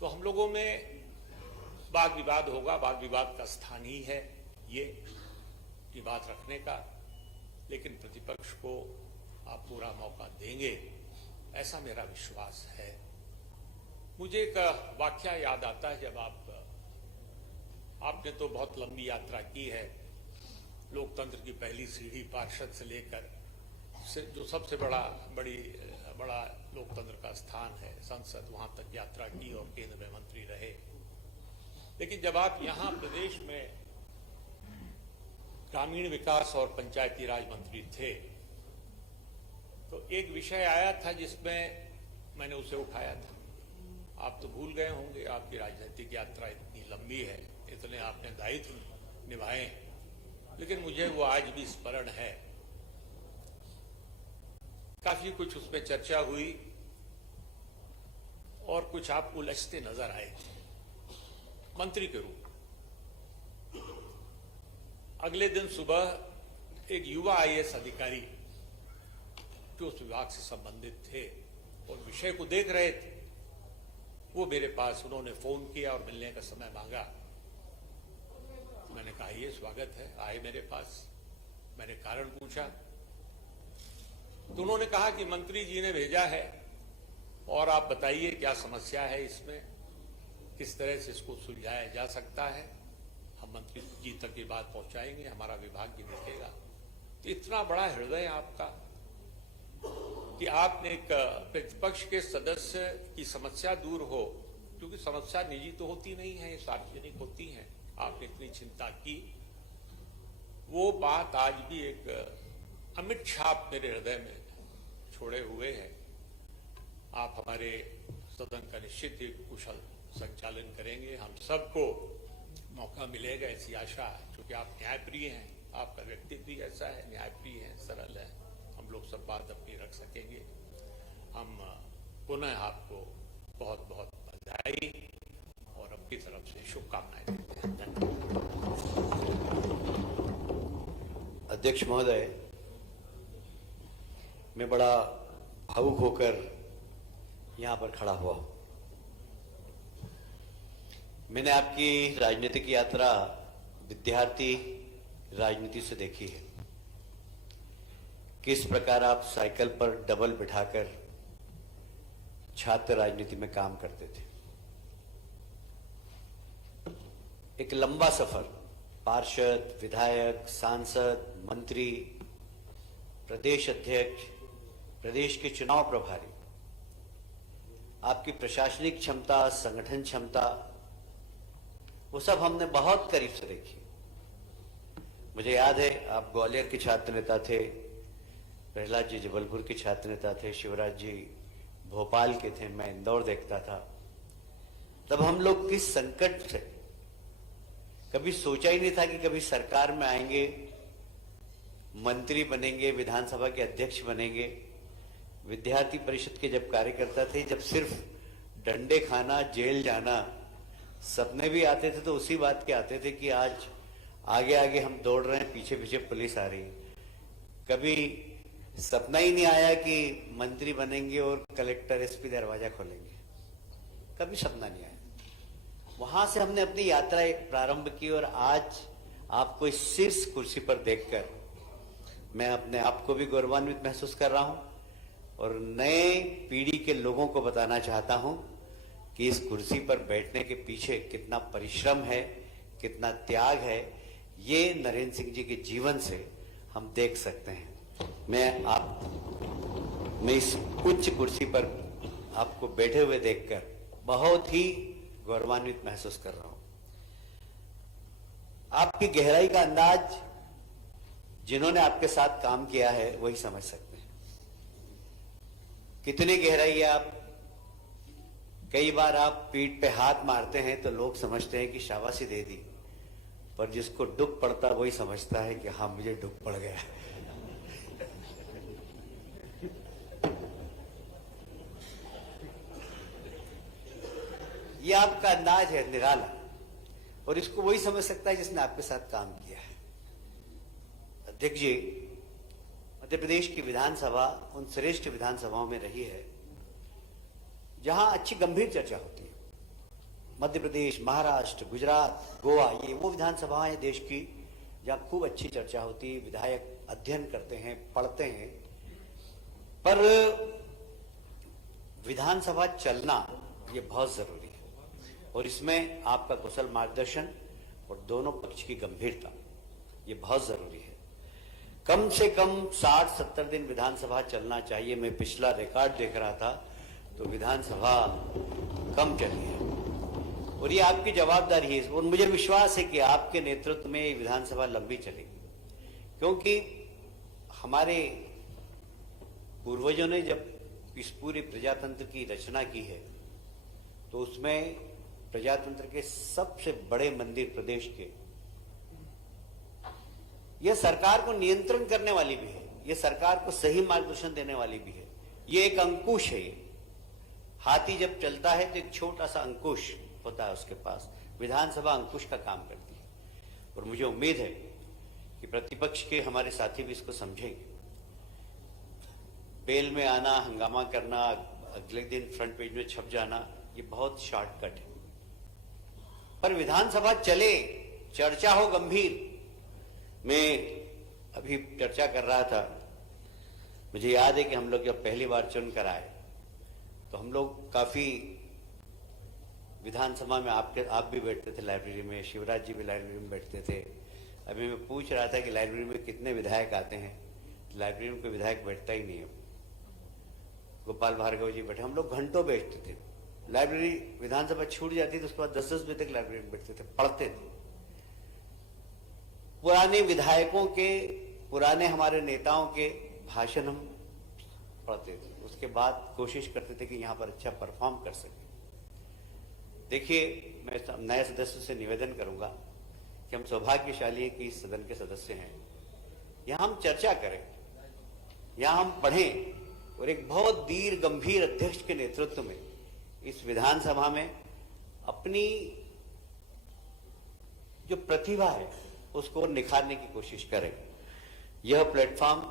तो हम लोगों में वाद विवाद होगा, वाद विवाद का स्थान ही है ये बात रखने का, लेकिन प्रतिपक्ष को आप पूरा मौका देंगे, ऐसा मेरा विश्वास है। मुझे एक वाकया याद आता है, जब आपने तो बहुत लंबी यात्रा की है, लोकतंत्र की पहली सीढ़ी पार्षद से लेकर जो सबसे बड़ा लोकतंत्र का स्थान है संसद, वहां तक यात्रा की और केंद्र में मंत्री रहे। लेकिन जब आप यहां प्रदेश में ग्रामीण विकास और पंचायती राज मंत्री थे, तो एक विषय आया था जिसमें मैंने उसे उठाया था। आप तो भूल गए होंगे, आपकी राजनीतिक यात्रा इतनी लंबी है, इतने आपने दायित्व निभाए, लेकिन मुझे वो आज भी स्मरण है। काफी कुछ उसमें चर्चा हुई और कुछ आप उलझते नजर आए थे मंत्री के रूप में। अगले दिन सुबह एक युवा आईएएस अधिकारी जो उस विभाग से संबंधित थे और विषय को देख रहे थे, वो मेरे पास, उन्होंने फोन किया और मिलने का समय मांगा। मैंने कहा ये स्वागत है, आए मेरे पास। मैंने कारण पूछा तो उन्होंने कहा कि मंत्री जी ने भेजा है और आप बताइए क्या समस्या है इसमें, किस तरह से इसको सुलझाया जा सकता है, हम मंत्री जी तक ये बात पहुंचाएंगे, हमारा विभाग भी देखेगा। तो इतना बड़ा हृदय आपका कि आपने एक प्रतिपक्ष के सदस्य की समस्या दूर हो, क्योंकि समस्या निजी तो होती नहीं है, सार्वजनिक होती है, आपने इतनी चिंता की। वो बात आज भी एक अमिट छाप मेरे हृदय में छोड़े हुए है। आप हमारे सदन का निश्चित ही कुशल संचालन करेंगे, हम सबको मौका मिलेगा ऐसी आशा है, क्योंकि आप न्यायप्रिय हैं, आपका व्यक्तित्व भी ऐसा है, न्यायप्रिय है, सरल है, हम लोग सब बात अपनी रख सकेंगे। हम पुनः आपको बहुत बहुत बधाई और अपनी तरफ से शुभकामनाएं देते हैं। धन्यवाद। अध्यक्ष महोदय, मैं बड़ा भावुक होकर यहाँ पर खड़ा हुआ हूँ। मैंने आपकी राजनीतिक यात्रा विद्यार्थी राजनीति से देखी है, किस प्रकार आप साइकिल पर डबल बिठाकर छात्र राजनीति में काम करते थे। एक लंबा सफर, पार्षद, विधायक, सांसद, मंत्री, प्रदेश अध्यक्ष, प्रदेश के चुनाव प्रभारी, आपकी प्रशासनिक क्षमता, संगठन क्षमता, वो सब हमने बहुत करीब से देखी। मुझे याद है आप ग्वालियर के छात्र नेता थे, प्रहलाद जी जबलपुर के छात्र नेता थे, शिवराज जी भोपाल के थे, मैं इंदौर देखता था। तब हम लोग किस संकट से, कभी सोचा ही नहीं था कि कभी सरकार में आएंगे, मंत्री बनेंगे, विधानसभा के अध्यक्ष बनेंगे। विद्यार्थी परिषद के जब कार्यकर्ता थे, जब सिर्फ डंडे खाना, जेल जाना सपने भी आते थे, तो उसी बात के आते थे कि आज आगे आगे हम दौड़ रहे हैं, पीछे पीछे पुलिस आ रही है। कभी सपना ही नहीं आया कि मंत्री बनेंगे और कलेक्टर एसपी दरवाजा खोलेंगे, कभी सपना नहीं आया। वहां से हमने अपनी यात्रा प्रारंभ की और आज आपको इस शीर्ष कुर्सी पर देखकर मैं अपने आप को भी गौरवान्वित महसूस कर रहा हूं और नए पीढ़ी के लोगों को बताना चाहता हूं कि इस कुर्सी पर बैठने के पीछे कितना परिश्रम है, कितना त्याग है, ये नरेंद्र सिंह जी के जीवन से हम देख सकते हैं। मैं इस उच्च कुर्सी पर आपको बैठे हुए देखकर बहुत ही गौरवान्वित महसूस कर रहा हूं। आपकी गहराई का अंदाज जिन्होंने आपके साथ काम किया है वही समझ सकते हैं, कितनी गहराई है। आप कई बार आप पीठ पे हाथ मारते हैं तो लोग समझते हैं कि शाबाशी दे दी, पर जिसको दुख पड़ता वही समझता है कि हाँ मुझे दुख पड़ गया। ये आपका अंदाज है निराला, और इसको वही समझ सकता है जिसने आपके साथ काम किया है। अध्यक्ष जी, मध्य प्रदेश की विधानसभा उन श्रेष्ठ विधानसभाओं में रही है जहां अच्छी गंभीर चर्चा होती है। मध्य प्रदेश, महाराष्ट्र, गुजरात, गोवा, ये वो विधानसभाएं देश की जहां खूब अच्छी चर्चा होती है, विधायक अध्ययन करते हैं, पढ़ते हैं। पर विधानसभा चलना ये बहुत जरूरी है और इसमें आपका कुशल मार्गदर्शन और दोनों पक्ष की गंभीरता ये बहुत जरूरी है। कम से कम 60-70 दिन विधानसभा चलना चाहिए। मैं पिछला रिकॉर्ड देख रहा था तो विधानसभा कम चली है और ये आपकी जवाबदारी है और मुझे विश्वास है कि आपके नेतृत्व में ये विधानसभा लंबी चलेगी, क्योंकि हमारे पूर्वजों ने जब इस पूरे प्रजातंत्र की रचना की है तो उसमें प्रजातंत्र के सबसे बड़े मंदिर प्रदेश के, यह सरकार को नियंत्रण करने वाली भी है, यह सरकार को सही मार्गदर्शन देने वाली भी है। यह एक अंकुश है। हाथी जब चलता है तो एक छोटा सा अंकुश होता है उसके पास, विधानसभा अंकुश का काम करती है। और मुझे उम्मीद है कि प्रतिपक्ष के हमारे साथी भी इसको समझेंगे। बेल में आना, हंगामा करना, अगले दिन फ्रंट पेज में छप जाना, ये बहुत शॉर्टकट है। पर विधानसभा चले, चर्चा हो गंभीर। मैं अभी चर्चा कर रहा था, मुझे याद है कि हम लोग जब पहली बार चुन कर आए तो हम लोग काफी विधानसभा में आप भी बैठते थे लाइब्रेरी में, शिवराज जी भी लाइब्रेरी में बैठते थे। अभी मैं पूछ रहा था कि लाइब्रेरी में कितने विधायक आते हैं, लाइब्रेरी में कोई विधायक बैठता ही नहीं है। गोपाल भार्गव जी बैठे, हम लोग घंटों बैठते थे लाइब्रेरी। विधानसभा छूट जाती तो उसके बाद 10-10 बजे तक लाइब्रेरी में बैठते थे, पढ़ते थे। पुराने विधायकों के, पुराने हमारे नेताओं के भाषण हम पढ़ते थे, उसके बाद कोशिश करते थे कि यहां पर अच्छा परफॉर्म कर सके। देखिए, मैं नए सदस्यों से निवेदन करूंगा कि हम सौभाग्यशाली हैं कि इस सदन के सदस्य हैं। यहां हम चर्चा करें, यहां हम पढ़ें, और एक बहुत दीर्घ गंभीर अध्यक्ष के नेतृत्व में इस विधानसभा में अपनी जो प्रतिभा है उसको निखारने की कोशिश करें। यह प्लेटफॉर्म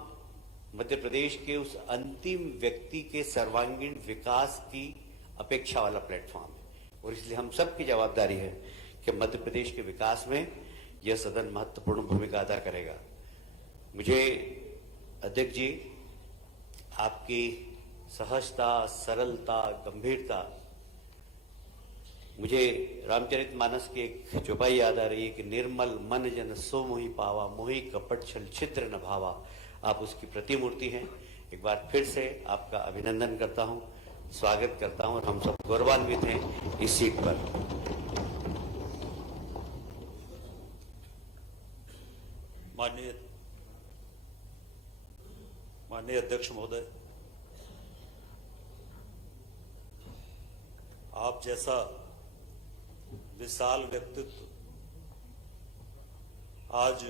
मध्य प्रदेश के उस अंतिम व्यक्ति के सर्वांगीण विकास की अपेक्षा वाला प्लेटफॉर्म है, और इसलिए हम सबकी जवाबदारी है कि मध्य प्रदेश के विकास में यह सदन महत्वपूर्ण भूमिका अदा करेगा। मुझे अध्यक्ष जी, आपकी सहजता, सरलता, गंभीरता, मुझे रामचरितमानस की एक चौपाई याद आ रही है कि निर्मल मन जन सो मोहि पावा, मोहि कपट छल छिद्र न भावा। आप उसकी प्रतिमूर्ति हैं। एक बार फिर से आपका अभिनंदन करता हूं, स्वागत करता हूं, और हम सब गौरवान्वित हैं इस सीट पर। माननीय अध्यक्ष महोदय, आप जैसा विशाल व्यक्तित्व आज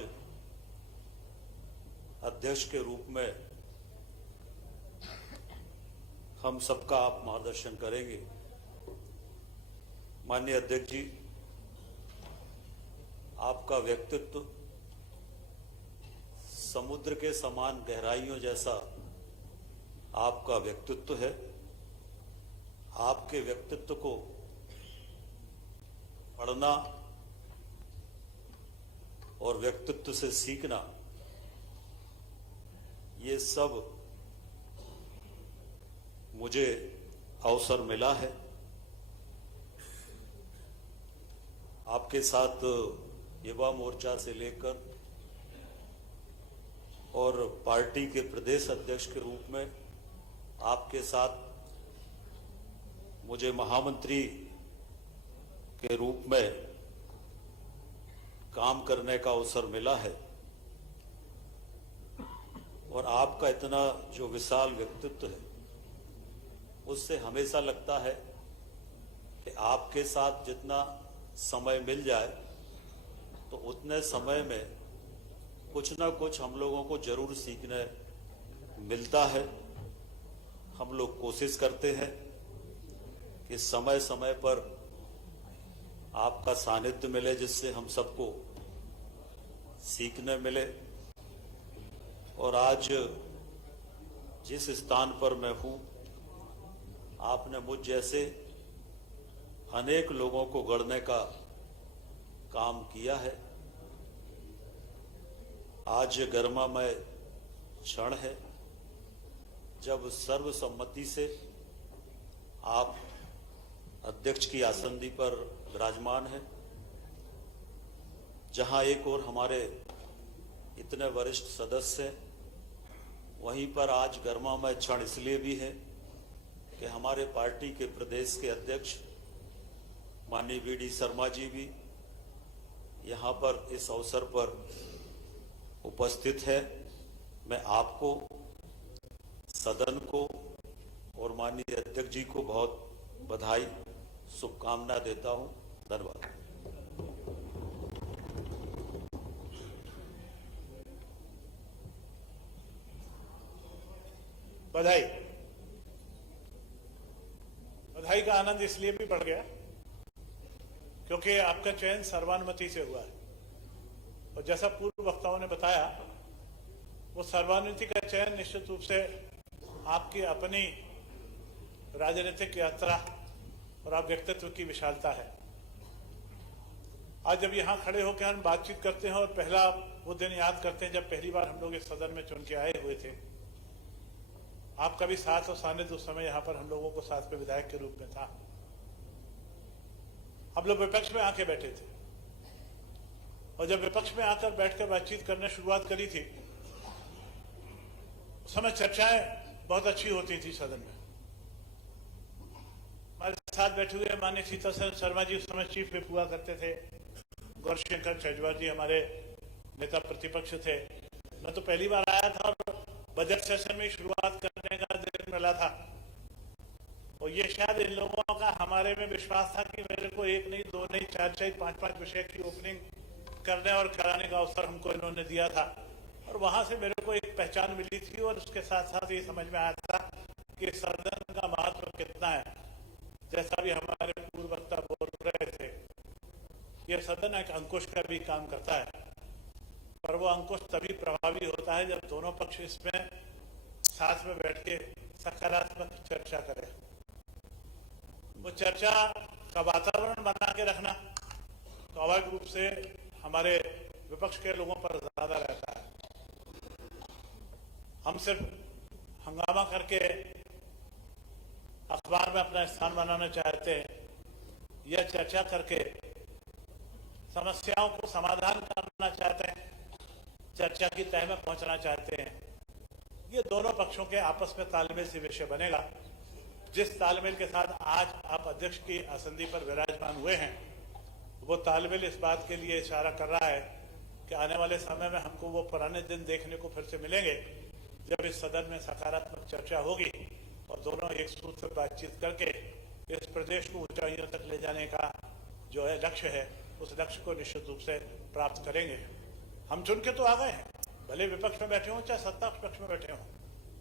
अध्यक्ष के रूप में हम सबका आप मार्गदर्शन करेंगे। माननीय अध्यक्ष जी, आपका व्यक्तित्व समुद्र के समान गहराइयों जैसा आपका व्यक्तित्व है। आपके व्यक्तित्व को पढ़ना और व्यक्तित्व से सीखना, ये सब मुझे अवसर मिला है। आपके साथ युवा मोर्चा से लेकर और पार्टी के प्रदेश अध्यक्ष के रूप में आपके साथ मुझे महामंत्री के रूप में काम करने का अवसर मिला है। और आपका इतना जो विशाल व्यक्तित्व है, उससे हमेशा लगता है कि आपके साथ जितना समय मिल जाए तो उतने समय में कुछ ना कुछ हम लोगों को जरूर सीखने मिलता है। हम लोग कोशिश करते हैं कि समय समय पर आपका सानिध्य मिले, जिससे हम सबको सीखने मिले। और आज जिस स्थान पर मैं हूं, आपने मुझ जैसे अनेक लोगों को गढ़ने का काम किया है। आज गरिमामय क्षण है जब सर्वसम्मति से आप अध्यक्ष की आसंदी पर विराजमान है। जहां एक और हमारे इतने वरिष्ठ सदस्य हैं, वहीं पर आज गरिमामय क्षण इसलिए भी है कि हमारे पार्टी के प्रदेश के अध्यक्ष माननीय वीडी शर्मा जी भी यहां पर इस अवसर पर उपस्थित है। मैं आपको, सदन को और माननीय अध्यक्ष जी को बहुत बधाई शुभकामना देता हूं। धन्यवाद। बधाई। बधाई का आनंद इसलिए भी बढ़ गया क्योंकि आपका चयन सर्वानुमति से हुआ है, और जैसा पूर्व वक्ताओं ने बताया, वो सर्वानुमति का चयन निश्चित रूप से आपकी अपनी राजनीतिक यात्रा और आप व्यक्तित्व की विशालता है। आज जब यहाँ खड़े होकर हम बातचीत करते हैं और पहला वो दिन याद करते हैं जब पहली बार हम लोग इस सदन में चुन के आए हुए थे, आपका भी साथ और सानिध्य उस समय यहाँ पर हम लोगों को साथ में विधायक के रूप में था। हम लोग विपक्ष में आके बैठे थे, और जब विपक्ष में आकर बैठकर बातचीत करने शुरुआत करी थी, उस समय चर्चाएं बहुत अच्छी होती थी सदन में। हमारे साथ बैठे हुए माननीय सीतारमण शर्मा जी उस समय चीफ व्हिप हुआ करते थे, गौरशंकर शेजवार जी हमारे नेता प्रतिपक्ष थे। मैं तो पहली बार आया था और बजट सेशन में शुरुआत करने का दिन मिला था, और ये शायद इन लोगों का हमारे में विश्वास था कि मेरे को एक नहीं, दो नहीं, चार चार, पांच विषय की ओपनिंग करने और कराने का अवसर हमको इन्होंने दिया था, और वहां से मेरे को एक पहचान मिली थी, और उसके साथ साथ ये समझ में आया था कि सदन का महत्व कितना है। जैसा भी हमारे पूर्व वक्ता बोल रहे थे, यह सदन एक अंकुश का भी काम करता है, पर वो अंकुश तभी प्रभावी होता है जब दोनों पक्ष इसमें साथ में बैठ के सकारात्मक चर्चा करें। वो चर्चा का वातावरण बना के रखना स्वाभाविक रूप से हमारे विपक्ष के लोगों पर ज्यादा रहता है। हम सिर्फ हंगामा करके अखबार में अपना स्थान बनाना चाहते हैं, या चर्चा करके समस्याओं को समाधान करना चाहते हैं, चर्चा की तह में पहुंचना चाहते हैं। ये दोनों पक्षों के आपस में तालमेल से विषय बनेगा। जिस तालमेल के साथ आज आप अध्यक्ष की आसंदी पर विराजमान हुए हैं, वो तालमेल इस बात के लिए इशारा कर रहा है कि आने वाले समय में हमको वो पुराने दिन देखने को फिर से मिलेंगे जब इस सदन में सकारात्मक चर्चा होगी और दोनों एक सूत्र से बातचीत करके इस प्रदेश को ऊंचाइयों तक ले जाने का जो है लक्ष्य है, उस लक्ष्य को निश्चित रूप से प्राप्त करेंगे। हम चुन के तो आ गए हैं, भले विपक्ष में बैठे हों चाहे सत्ता पक्ष में बैठे हों,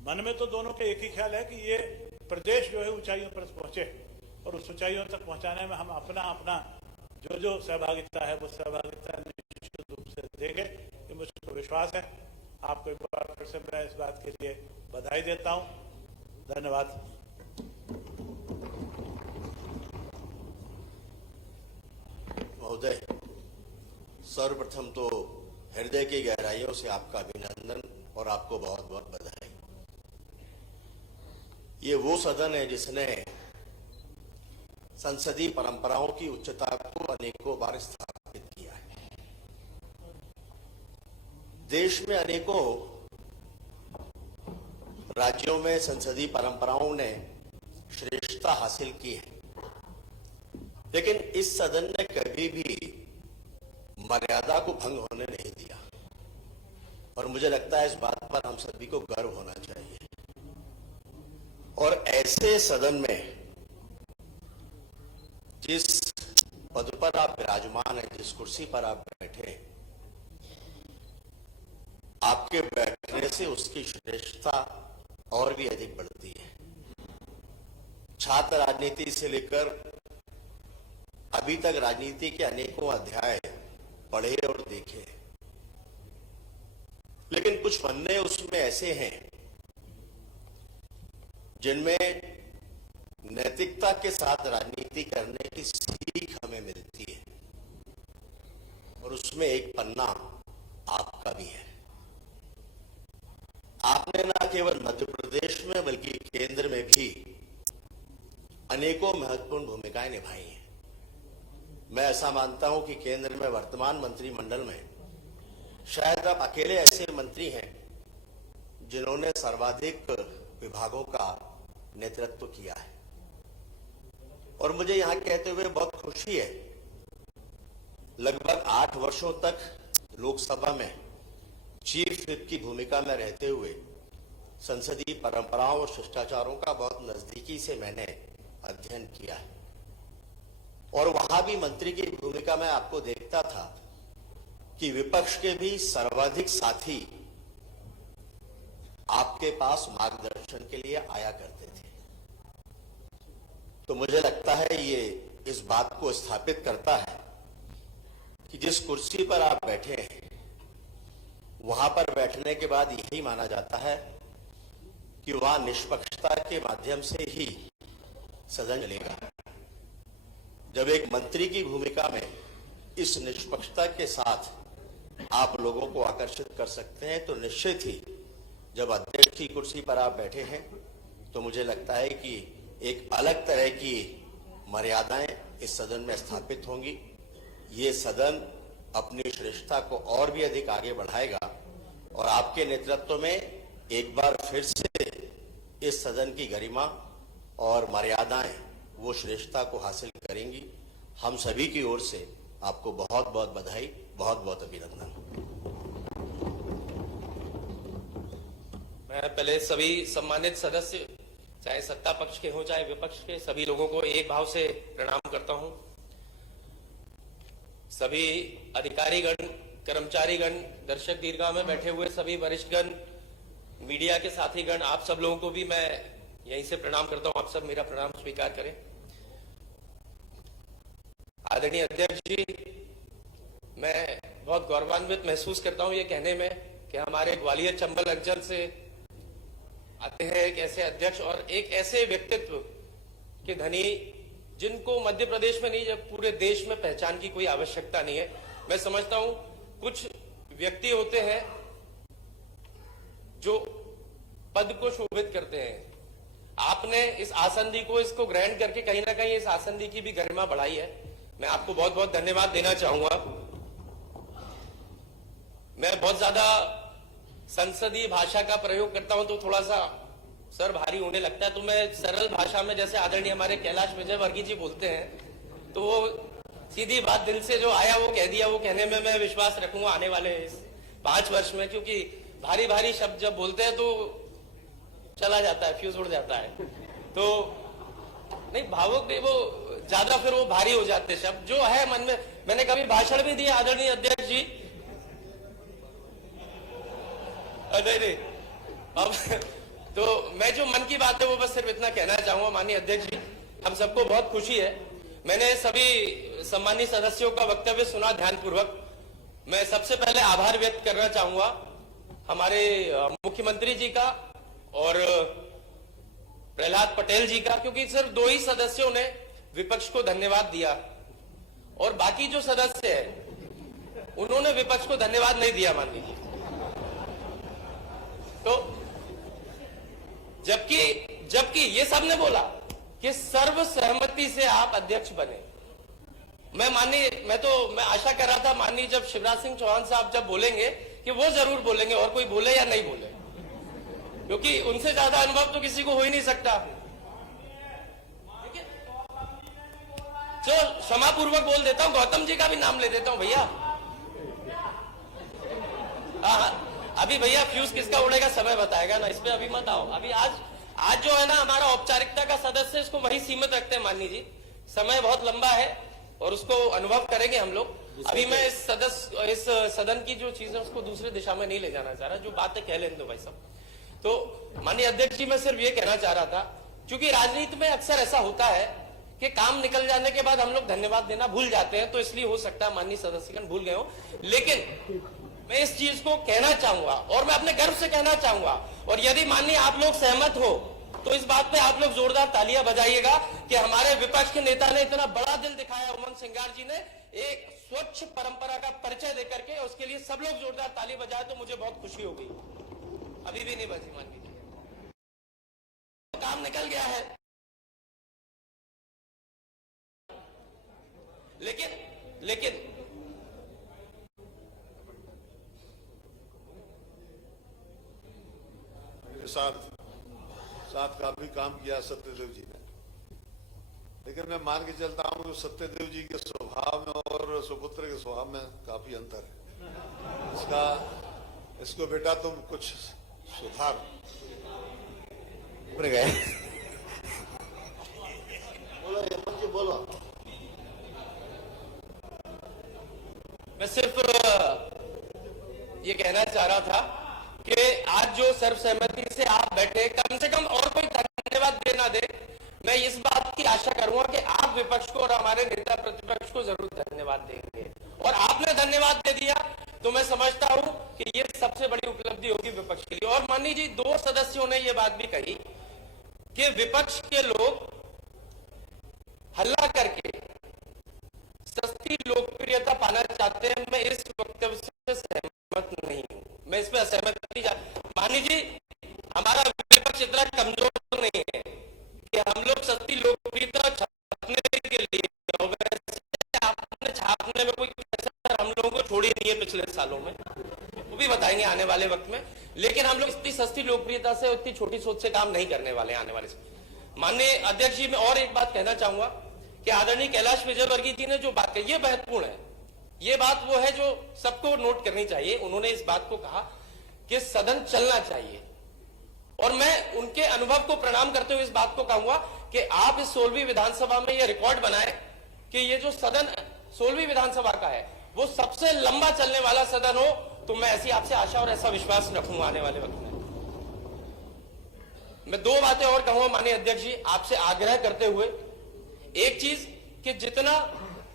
मन में तो दोनों के एक ही ख्याल है कि ये प्रदेश जो है ऊंचाइयों पर पहुंचे, और उस ऊंचाइयों तक पहुंचाने में हम अपना अपना जो सहभागिता है वो सहभागिता निश्चित रूप से देंगे, ये मुझको विश्वास है। आपको एक बार फिर से मैं इस बात के लिए बधाई देता हूं। धन्यवाद। महोदय, सर्वप्रथम तो हृदय की गहराइयों से आपका अभिनंदन और आपको बहुत बहुत बधाई। ये वो सदन है जिसने संसदीय परंपराओं की उच्चता को अनेकों बार स्थापित किया है। देश में अनेकों राज्यों में संसदीय परंपराओं ने श्रेष्ठता हासिल की है, लेकिन इस सदन ने कभी भी मर्यादा को भंग होने नहीं दिया, और मुझे लगता है इस बात पर हम सभी को गर्व होना चाहिए। और ऐसे सदन में जिस पद पर आप विराजमान हैं, जिस कुर्सी पर आप बैठे, आपके बैठने से उसकी श्रेष्ठता और भी अधिक बढ़ती है। छात्र राजनीति से लेकर अभी तक राजनीति के अनेकों अध्याय पढ़े और देखे, लेकिन कुछ पन्ने उसमें ऐसे हैं जिनमें नैतिकता के साथ राजनीति करने की सीख हमें मिलती है, और उसमें एक पन्ना आपका भी है। आपने न केवल मध्य प्रदेश में बल्कि केंद्र में भी अनेकों महत्वपूर्ण भूमिकाएं निभाई हैं। मैं ऐसा मानता हूं कि केंद्र में वर्तमान मंत्रिमंडल में शायद आप अकेले ऐसे मंत्री हैं जिन्होंने सर्वाधिक विभागों का नेतृत्व किया है, और मुझे यहां कहते हुए बहुत खुशी है। लगभग 8 वर्षों तक लोकसभा में चीफ व्हिप की भूमिका में रहते हुए संसदीय परंपराओं और शिष्टाचारों का बहुत नजदीकी से मैंने अध्ययन किया है। और वहां भी मंत्री की भूमिका में आपको देखता था कि विपक्ष के भी सर्वाधिक साथी आपके पास मार्गदर्शन के लिए आया करते थे। तो मुझे लगता है ये इस बात को स्थापित करता है कि जिस कुर्सी पर आप बैठे हैं वहां पर बैठने के बाद यही माना जाता है कि वहां निष्पक्षता के माध्यम से ही सदन चलेगा। जब एक मंत्री की भूमिका में इस निष्पक्षता के साथ आप लोगों को आकर्षित कर सकते हैं तो निश्चित ही जब अध्यक्ष की कुर्सी पर आप बैठे हैं तो मुझे लगता है कि एक अलग तरह की मर्यादाएं इस सदन में स्थापित होंगी। ये सदन अपनी श्रेष्ठता को और भी अधिक आगे बढ़ाएगा और आपके नेतृत्व में एक बार फिर से इस सदन की गरिमा और मर्यादाएं वो श्रेष्ठता को हासिल करेंगी। हम सभी की ओर से आपको बहुत बहुत बधाई, बहुत बहुत अभिनंदन। मैं पहले सभी सम्मानित सदस्य, चाहे सत्ता पक्ष के हों चाहे विपक्ष के, सभी लोगों को एक भाव से प्रणाम करता हूं। सभी अधिकारीगण, कर्मचारीगण, दर्शक दीर्घा में बैठे हुए सभी वरिष्ठगण, मीडिया के साथीगण, आप सब लोगों को भी मैं यहीं से प्रणाम करता हूं। आप सब मेरा प्रणाम स्वीकार करें। आदरणीय अध्यक्ष जी, मैं बहुत गौरवान्वित महसूस करता हूं ये कहने में कि हमारे ग्वालियर चंबल अंचल से आते हैं एक ऐसे अध्यक्ष और एक ऐसे व्यक्तित्व के धनी जिनको मध्य प्रदेश में नहीं, जब पूरे देश में पहचान की कोई आवश्यकता नहीं है। मैं समझता हूं कुछ व्यक्ति होते हैं जो पद को शोभित करते हैं। आपने इस आसंदी को, इसको ग्रहण करके कहीं ना कहीं इस आसंदी की भी गरिमा बढ़ाई है। मैं आपको बहुत बहुत धन्यवाद देना चाहूंगा। मैं बहुत ज्यादा संसदीय भाषा का प्रयोग करता हूं तो थोड़ा सा सर भारी होने लगता है, तो मैं सरल भाषा में, जैसे आदरणीय हमारे कैलाश विजयवर्गीय जी बोलते हैं, तो वो सीधी बात दिल से जो आया वो कह दिया। वो कहने में मैं विश्वास रखूंगा आने वाले 5 वर्ष में, क्योंकि भारी भारी शब्द जब बोलते हैं तो चला जाता है, फ्यूज उड़ जाता है। तो नहीं, भावुक नहीं, वो ज्यादा फिर वो भारी हो जाते हैं शब्द जो है मन में। मैंने कभी भाषण भी दिया आदरणीय अध्यक्ष जी, नहीं, अब तो मैं जो मन की बात है वो बस सिर्फ इतना कहना चाहूंगा। माननीय अध्यक्ष जी, हम सबको बहुत खुशी है। मैंने सभी सम्मानित सदस्यों का वक्तव्य सुना ध्यानपूर्वक। मैं सबसे पहले आभार व्यक्त करना चाहूंगा हमारे मुख्यमंत्री जी का और प्रहलाद पटेल जी का, क्योंकि सिर्फ 2 ही सदस्यों ने विपक्ष को धन्यवाद दिया और बाकी जो सदस्य है उन्होंने विपक्ष को धन्यवाद नहीं दिया, मान लीजिए। तो जबकि ये सबने बोला कि सर्वसहमति से आप अध्यक्ष बने। मैं आशा कर रहा था माननीय जब शिवराज सिंह चौहान साहब जब बोलेंगे कि वो जरूर बोलेंगे, और कोई बोले या नहीं बोले, क्योंकि उनसे ज्यादा अनुभव तो किसी को हो ही नहीं सकता। तो क्षमापूर्वक बोल देता हूं, गौतम जी का भी नाम ले देता हूं भैया। हाँ, अभी भैया फ्यूज किसका उड़ेगा समय बताएगा ना, इसमें अभी मत आओ। अभी आज जो है ना हमारा औपचारिकता का सदस्य, इसको वही सीमित रखते हैं माननीय जी। समय बहुत लंबा है और उसको अनुभव करेंगे हम लोग। अभी मैं इस सदन की जो चीजें उसको दूसरी दिशा में नहीं ले जाना चाह रहा, जो बातें कह लेने दो भाई साहब। तो माननीय अध्यक्ष जी, मैं सिर्फ ये कहना चाह रहा था, क्योंकि राजनीति में अक्सर ऐसा होता है कि काम निकल जाने के बाद हम लोग धन्यवाद देना भूल जाते हैं, तो इसलिए हो सकता है माननीय सदस्यगण भूल गए हो। लेकिन मैं इस चीज को कहना चाहूंगा और मैं अपने गर्व से कहना चाहूंगा, और यदि माननीय आप लोग सहमत हो तो इस बात पे आप लोग जोरदार तालियां बजाइएगा कि हमारे विपक्ष के नेता ने इतना बड़ा दिल दिखाया, उमंग सिंगार जी ने एक स्वच्छ परंपरा का परिचय देकर के, उसके लिए सब लोग जोरदार ताली बजाए तो मुझे बहुत खुशी होगी। अभी भी नहीं बजी, मान लीजिए काम निकल गया है, लेकिन साथ काफी काम किया सत्यदेव जी ने, लेकिन मैं मान के चलता हूं कि सत्यदेव जी के स्वभाव में और सुपुत्र के स्वभाव में काफी अंतर है। इसको बेटा तुम कुछ सुधार। बोलो यमन जी, बोलो। मैं सिर्फ ये कहना चाह रहा था कि आज जो सर्वसहमति से आप बैठे, कम से कम और कोई धन्यवाद देना दे, मैं इस बात की आशा करूंगा कि आप विपक्ष को और हमारे नेता प्रतिपक्ष को जरूर धन्यवाद देंगे। और आपने धन्यवाद दे दिया तो मैं समझता हूं कि ये सबसे बड़ी उपलब्धि होगी विपक्ष के लिए। और माननीय जी, 2 सदस्यों ने ये बात भी कही कि विपक्ष के लोग हल्ला करके सस्ती लोकप्रियता पाना चाहते हैं। मैं इस वक्तव्य से सहमत नहीं हूं, मैं इस पर असहमत नहीं। माननीय जी, हमारा विपक्ष इतना कमजोर नहीं है कि हम लोग सस्ती लोकप्रियता छापने के लिए, आपने छापने में कोई कसर हम लोगों को छोड़ी नहीं है पिछले सालों में, वो भी बताएंगे आने वाले वक्त में। लेकिन हम लोग इतनी सस्ती लोकप्रियता से, इतनी छोटी सोच से काम नहीं करने वाले आने वाले समय। माननीय अध्यक्ष जी, मैं और एक बात कहना चाहूंगा कि आदरणीय कैलाश विजयवर्गीय जी ने जो बात कही ये महत्वपूर्ण है। ये बात वो है जो सबको नोट करनी चाहिए। उन्होंने इस बात को कहा कि सदन चलना चाहिए, और मैं उनके अनुभव को प्रणाम करते हुए इस बात को कहूंगा कि आप इस 16वीं विधानसभा में ये रिकॉर्ड बनाए कि ये जो सदन 16वीं विधानसभा का है वो सबसे लंबा चलने वाला सदन हो। तो मैं ऐसी आपसे आशा और ऐसा विश्वास रखूंगा आने वाले वक्त में। मैं 2 बातें और कहूंगा माननीय अध्यक्ष जी, आपसे आग्रह करते हुए। एक चीज कि जितना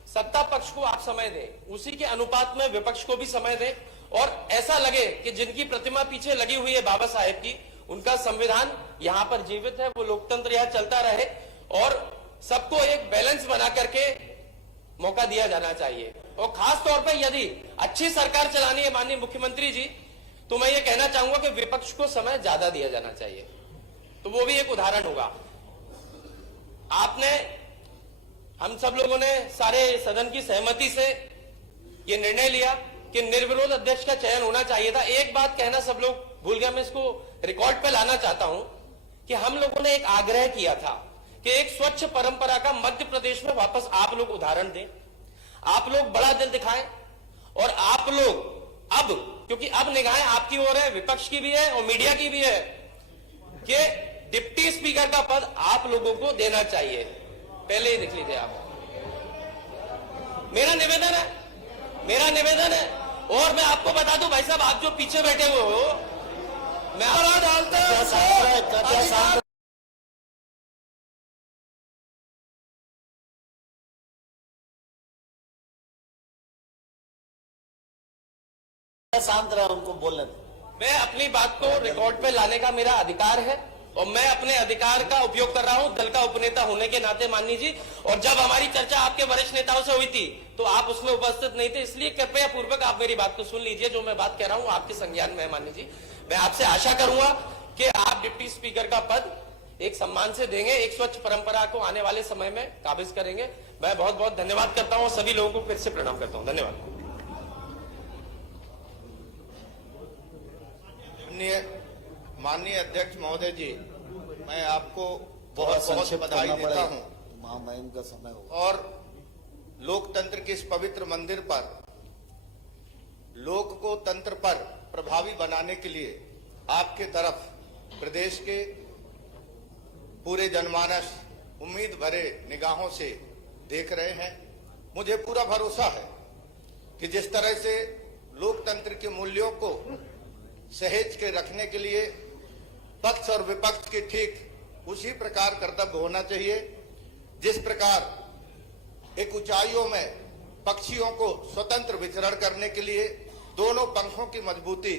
सत्ता पक्ष को आप समय दें, उसी के अनुपात में विपक्ष को भी समय दें, और ऐसा लगे कि जिनकी प्रतिमा पीछे लगी हुई है बाबा साहेब की, उनका संविधान यहां पर जीवित है, वो लोकतंत्र यहां चलता रहे, और सबको एक बैलेंस बना करके मौका दिया जाना चाहिए। और खास तौर पर यदि अच्छी सरकार चलानी है माननीय मुख्यमंत्री जी, तो मैं ये कहना चाहूंगा कि विपक्ष को समय ज्यादा दिया जाना चाहिए। तो वो भी एक उदाहरण होगा। आपने, हम सब लोगों ने सारे सदन की सहमति से ये निर्णय लिया कि निर्विरोध अध्यक्ष का चयन होना चाहिए था। एक बात कहना सब लोग भूल गया, मैं इसको रिकॉर्ड पे लाना चाहता हूं कि हम लोगों ने एक आग्रह किया था कि एक स्वच्छ परंपरा का मध्य प्रदेश में वापस आप लोग उदाहरण दें, आप लोग बड़ा दिल दिखाएं, और आप लोग अब, क्योंकि अब निगाहें आपकी ओर है, विपक्ष की भी है और मीडिया की भी है, कि डिप्टी स्पीकर का पद आप लोगों को देना चाहिए। पहले ही देख लीजिए आप। मेरा निवेदन है। और मैं आपको बता दूं भाई साहब, आप जो पीछे बैठे हुए हो, मैं डालता शांत रहा, उनको बोलने दो। मैं अपनी बात को रिकॉर्ड पे लाने का मेरा अधिकार है, और मैं अपने अधिकार का उपयोग कर रहा हूं दल का उपनेता होने के नाते माननीय जी। और जब हमारी चर्चा आपके वरिष्ठ नेताओं से हुई थी तो आप उसमें उपस्थित नहीं थे, इसलिए कृपया पूर्वक आप मेरी बात को सुन लीजिए। जो मैं बात कह रहा हूं आपके संज्ञान में है माननीय जी। मैं आपसे आशा करूंगा कि आप डिप्टी स्पीकर का पद एक सम्मान से देंगे, एक स्वच्छ परंपरा को आने वाले समय में काबिज करेंगे। मैं बहुत बहुत धन्यवाद करता हूं, सभी लोगों को फिर से प्रणाम करता हूं। धन्यवाद। माननीय अध्यक्ष महोदय जी, मैं आपको बहुत बहुत बधाई देता हूं। महामहिम का समय होगा। और लोकतंत्र के इस पवित्र मंदिर पर, लोक को तंत्र पर प्रभावी बनाने के लिए आपके तरफ प्रदेश के पूरे जनमानस उम्मीद भरे निगाहों से देख रहे हैं। मुझे पूरा भरोसा है कि जिस तरह से लोकतंत्र के मूल्यों को सहेज के रखने के लिए पक्ष और विपक्ष के ठीक उसी प्रकार कर्तव्य होना चाहिए, जिस प्रकार एक ऊंचाइयों में पक्षियों को स्वतंत्र विचरण करने के लिए दोनों पंखों की मजबूती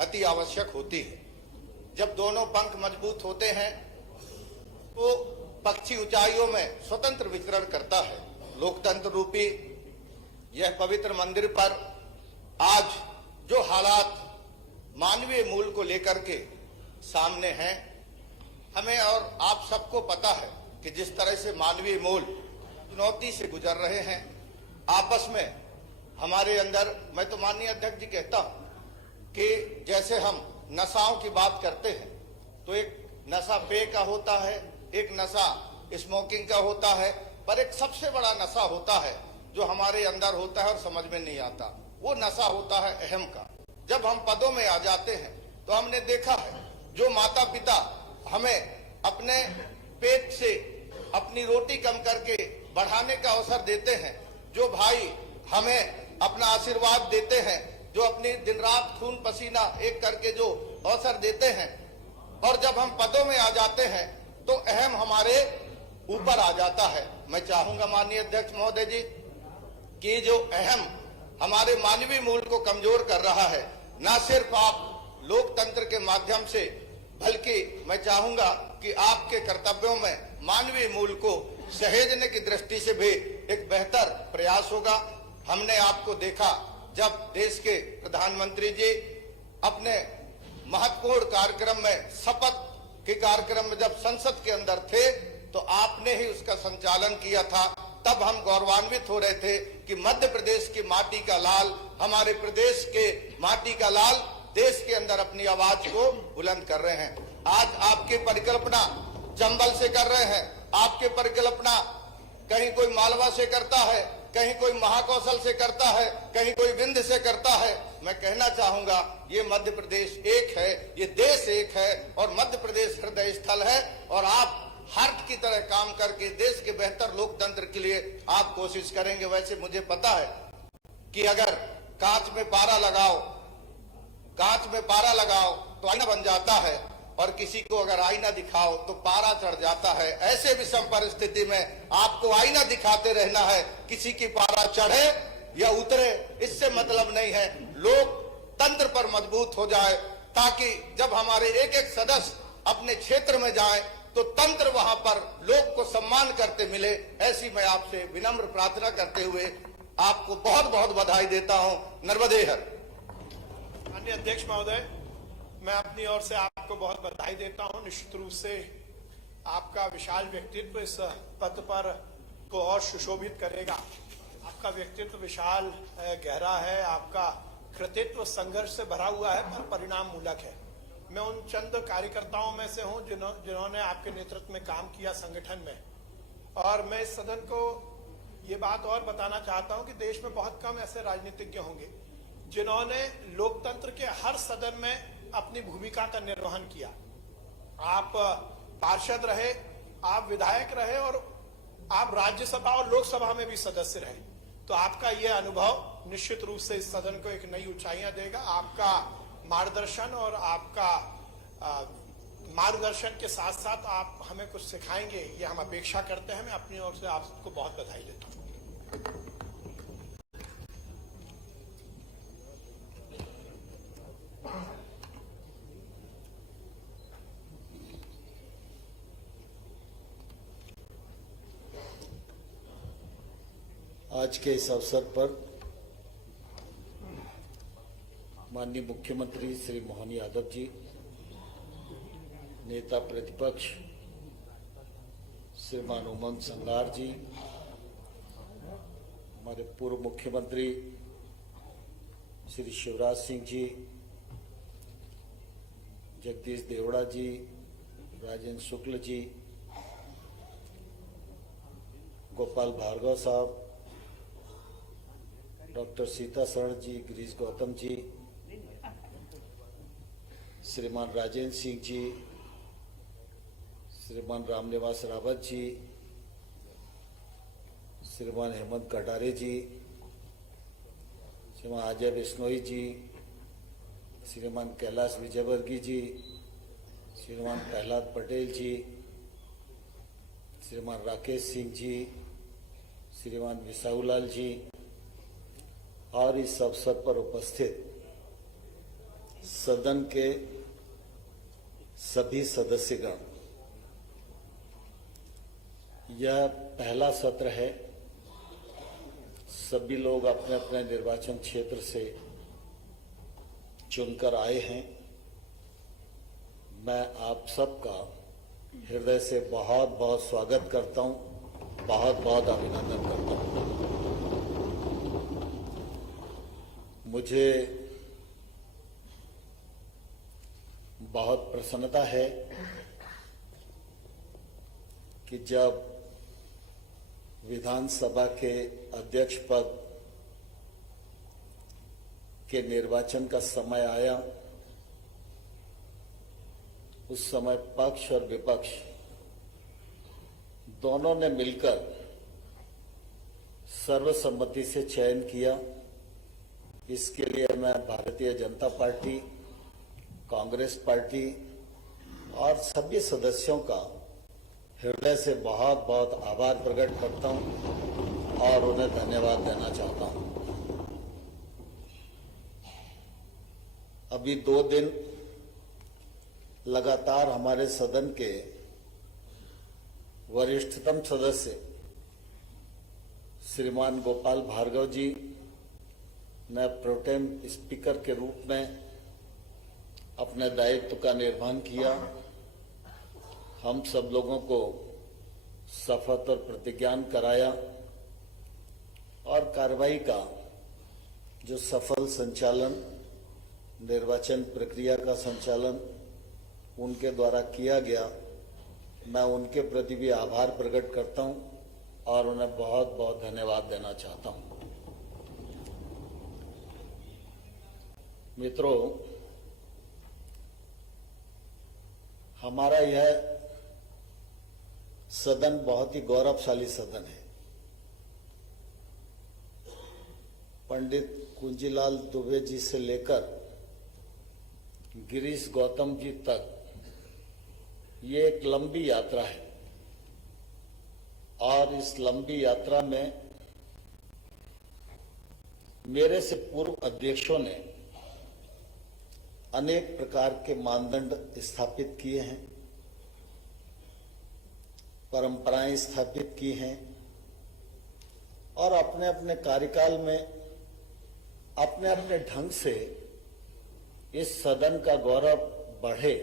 अति आवश्यक होती है। जब दोनों पंख मजबूत होते हैं तो पक्षी ऊंचाइयों में स्वतंत्र विचरण करता है। लोकतंत्र रूपी यह पवित्र मंदिर पर आज जो हालात मानवीय मूल को लेकर के सामने हैं, हमें और आप सबको पता है कि जिस तरह से मानवीय मूल चुनौती से गुजर रहे हैं, आपस में हमारे अंदर, मैं तो माननीय अध्यक्ष जी कहता हूं कि जैसे हम नशाओं की बात करते हैं तो एक नशा पेय का होता है, एक नशा स्मोकिंग का होता है, पर एक सबसे बड़ा नशा होता है जो हमारे अंदर होता है और समझ में नहीं आता, वो नशा होता है अहम का। जब हम पदों में आ जाते हैं तो हमने देखा है जो माता पिता हमें अपने पेट से अपनी रोटी कम करके बढ़ाने का अवसर देते हैं, जो भाई हमें अपना आशीर्वाद देते हैं, जो अपनी दिन रात खून पसीना एक करके जो अवसर देते हैं, और जब हम पदों में आ जाते हैं तो अहम हमारे ऊपर आ जाता है। मैं चाहूंगा माननीय अध्यक्ष महोदय जी कि जो अहम हमारे मानवीय मूल को कमजोर कर रहा है, न सिर्फ आप लोकतंत्र के माध्यम से, बल्कि मैं चाहूंगा कि आपके कर्तव्यों में मानवीय मूल को सहेजने की दृष्टि से भी एक बेहतर प्रयास होगा। हमने आपको देखा जब देश के प्रधानमंत्री जी अपने महत्वपूर्ण कार्यक्रम में, शपथ के कार्यक्रम में जब संसद के अंदर थे, तो आपने ही उसका संचालन किया था। तब हम गौरवान्वित हो रहे थे कि मध्य प्रदेश की माटी का लाल, हमारे प्रदेश के माटी का लाल देश के अंदर अपनी आवाज को बुलंद कर रहे हैं। आज आपकी परिकल्पना चंबल से कर रहे हैं, आपकी परिकल्पना कहीं कोई मालवा से करता है, कहीं कोई महाकौशल से करता है, कहीं कोई विंध्य से करता है। मैं कहना चाहूंगा ये मध्य प्रदेश एक है, ये देश एक है, और मध्य प्रदेश हृदय स्थल है, और आप हार्ट की तरह काम करके देश के बेहतर लोकतंत्र के लिए आप कोशिश करेंगे। वैसे मुझे पता है कि अगर कांच में पारा लगाओ तो आईना बन जाता है, और किसी को अगर आईना दिखाओ तो पारा चढ़ जाता है। ऐसे विषम परिस्थिति में आपको आईना दिखाते रहना है, किसी की पारा चढ़े या उतरे इससे मतलब नहीं है। लोकतंत्र पर मजबूत हो जाए, ताकि जब हमारे एक एक सदस्य अपने क्षेत्र में जाए तो तंत्र वहां पर लोग को सम्मान करते मिले। ऐसी मैं आपसे विनम्र प्रार्थना करते हुए आपको बहुत बहुत बधाई देता हूं। नर्मदे हर। माननीय अध्यक्ष महोदय, मैं अपनी ओर से आपको बहुत बधाई देता हूं। निश्चित रूप से आपका विशाल व्यक्तित्व इस पद पर को और सुशोभित करेगा। आपका व्यक्तित्व विशाल गहरा है, आपका कृतित्व संघर्ष से भरा हुआ है, पर परिणाम मूलक है। मैं उन चंद कार्यकर्ताओं में से हूं जिन्होंने आपके नेतृत्व में काम किया संगठन में, और मैं इस सदन को ये बात और बताना चाहता हूं कि देश में बहुत कम ऐसे राजनीतिज्ञ होंगे जिन्होंने लोकतंत्र के हर सदन में अपनी भूमिका का निर्वहन किया। आप पार्षद रहे, आप विधायक रहे, और आप राज्यसभा और लोकसभा में भी सदस्य रहे। तो आपका यह अनुभव निश्चित रूप से इस सदन को एक नई ऊंचाइयां देगा। आपका मार्गदर्शन और आपका मार्गदर्शन के साथ साथ आप हमें कुछ सिखाएंगे, ये हम अपेक्षा करते हैं। मैं अपनी ओर से आपको बहुत बधाई देता हूं। आज के इस अवसर पर माननीय मुख्यमंत्री श्री मोहन यादव जी, नेता प्रतिपक्ष श्रीमान उमंग संगार जी, हमारे पूर्व मुख्यमंत्री श्री शिवराज सिंह जी, जगदीश देवड़ा जी, राजेंद्र शुक्ल जी, गोपाल भार्गव साहब, डॉक्टर सीता शरण जी, गिरीश गौतम जी, श्रीमान राजेंद्र सिंह जी, श्रीमान रामनिवास रावत जी, श्रीमान हेमंत कटारे जी, श्रीमान अजय बिश्नोई जी, श्रीमान कैलाश विजयवर्गीय जी, श्रीमान प्रहलाद पटेल जी, श्रीमान राकेश सिंह जी, श्रीमान विसाऊलाल जी, और इस अवसर पर उपस्थित सदन के सभी सदस्यगण, यह पहला सत्र है। सभी लोग अपने अपने निर्वाचन क्षेत्र से चुनकर आए हैं। मैं आप सबका हृदय से बहुत बहुत स्वागत करता हूं, बहुत बहुत अभिनंदन करता हूं। मुझे बहुत प्रसन्नता है कि जब विधानसभा के अध्यक्ष पद के निर्वाचन का समय आया, उस समय पक्ष और विपक्ष दोनों ने मिलकर सर्वसम्मति से चयन किया इसके लिए मैं भारतीय जनता पार्टी, कांग्रेस पार्टी और सभी सदस्यों का हृदय से बहुत बहुत आभार प्रकट करता हूं और उन्हें धन्यवाद देना चाहता हूं। अभी 2 दिन लगातार हमारे सदन के वरिष्ठतम सदस्य श्रीमान गोपाल भार्गव जी ने प्रोटेम स्पीकर के रूप में अपने दायित्व का निर्वहन किया। हम सब लोगों को शपथ और प्रतिज्ञान कराया और कार्रवाई का जो सफल संचालन, निर्वाचन प्रक्रिया का संचालन उनके द्वारा किया गया, मैं उनके प्रति भी आभार प्रकट करता हूं और उन्हें बहुत बहुत धन्यवाद देना चाहता हूं। मित्रों, हमारा यह सदन बहुत ही गौरवशाली सदन है। पंडित कुंजीलाल दुबे जी से लेकर गिरीश गौतम जी तक ये एक लंबी यात्रा है और इस लंबी यात्रा में मेरे से पूर्व अध्यक्षों ने अनेक प्रकार के मानदंड स्थापित किए हैं, परंपराएं स्थापित की हैं और अपने अपने कार्यकाल में अपने अपने ढंग से इस सदन का गौरव बढ़े,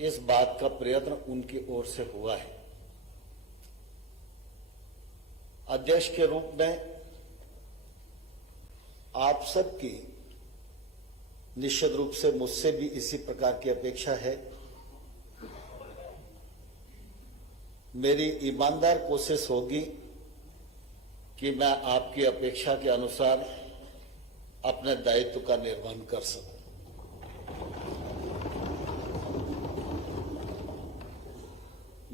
इस बात का प्रयत्न उनकी ओर से हुआ है। अध्यक्ष के रूप में आप सबकी निश्चित रूप से मुझसे भी इसी प्रकार की अपेक्षा है। मेरी ईमानदार कोशिश होगी कि मैं आपकी अपेक्षा के अनुसार अपने दायित्व का निर्वहन कर सकूं।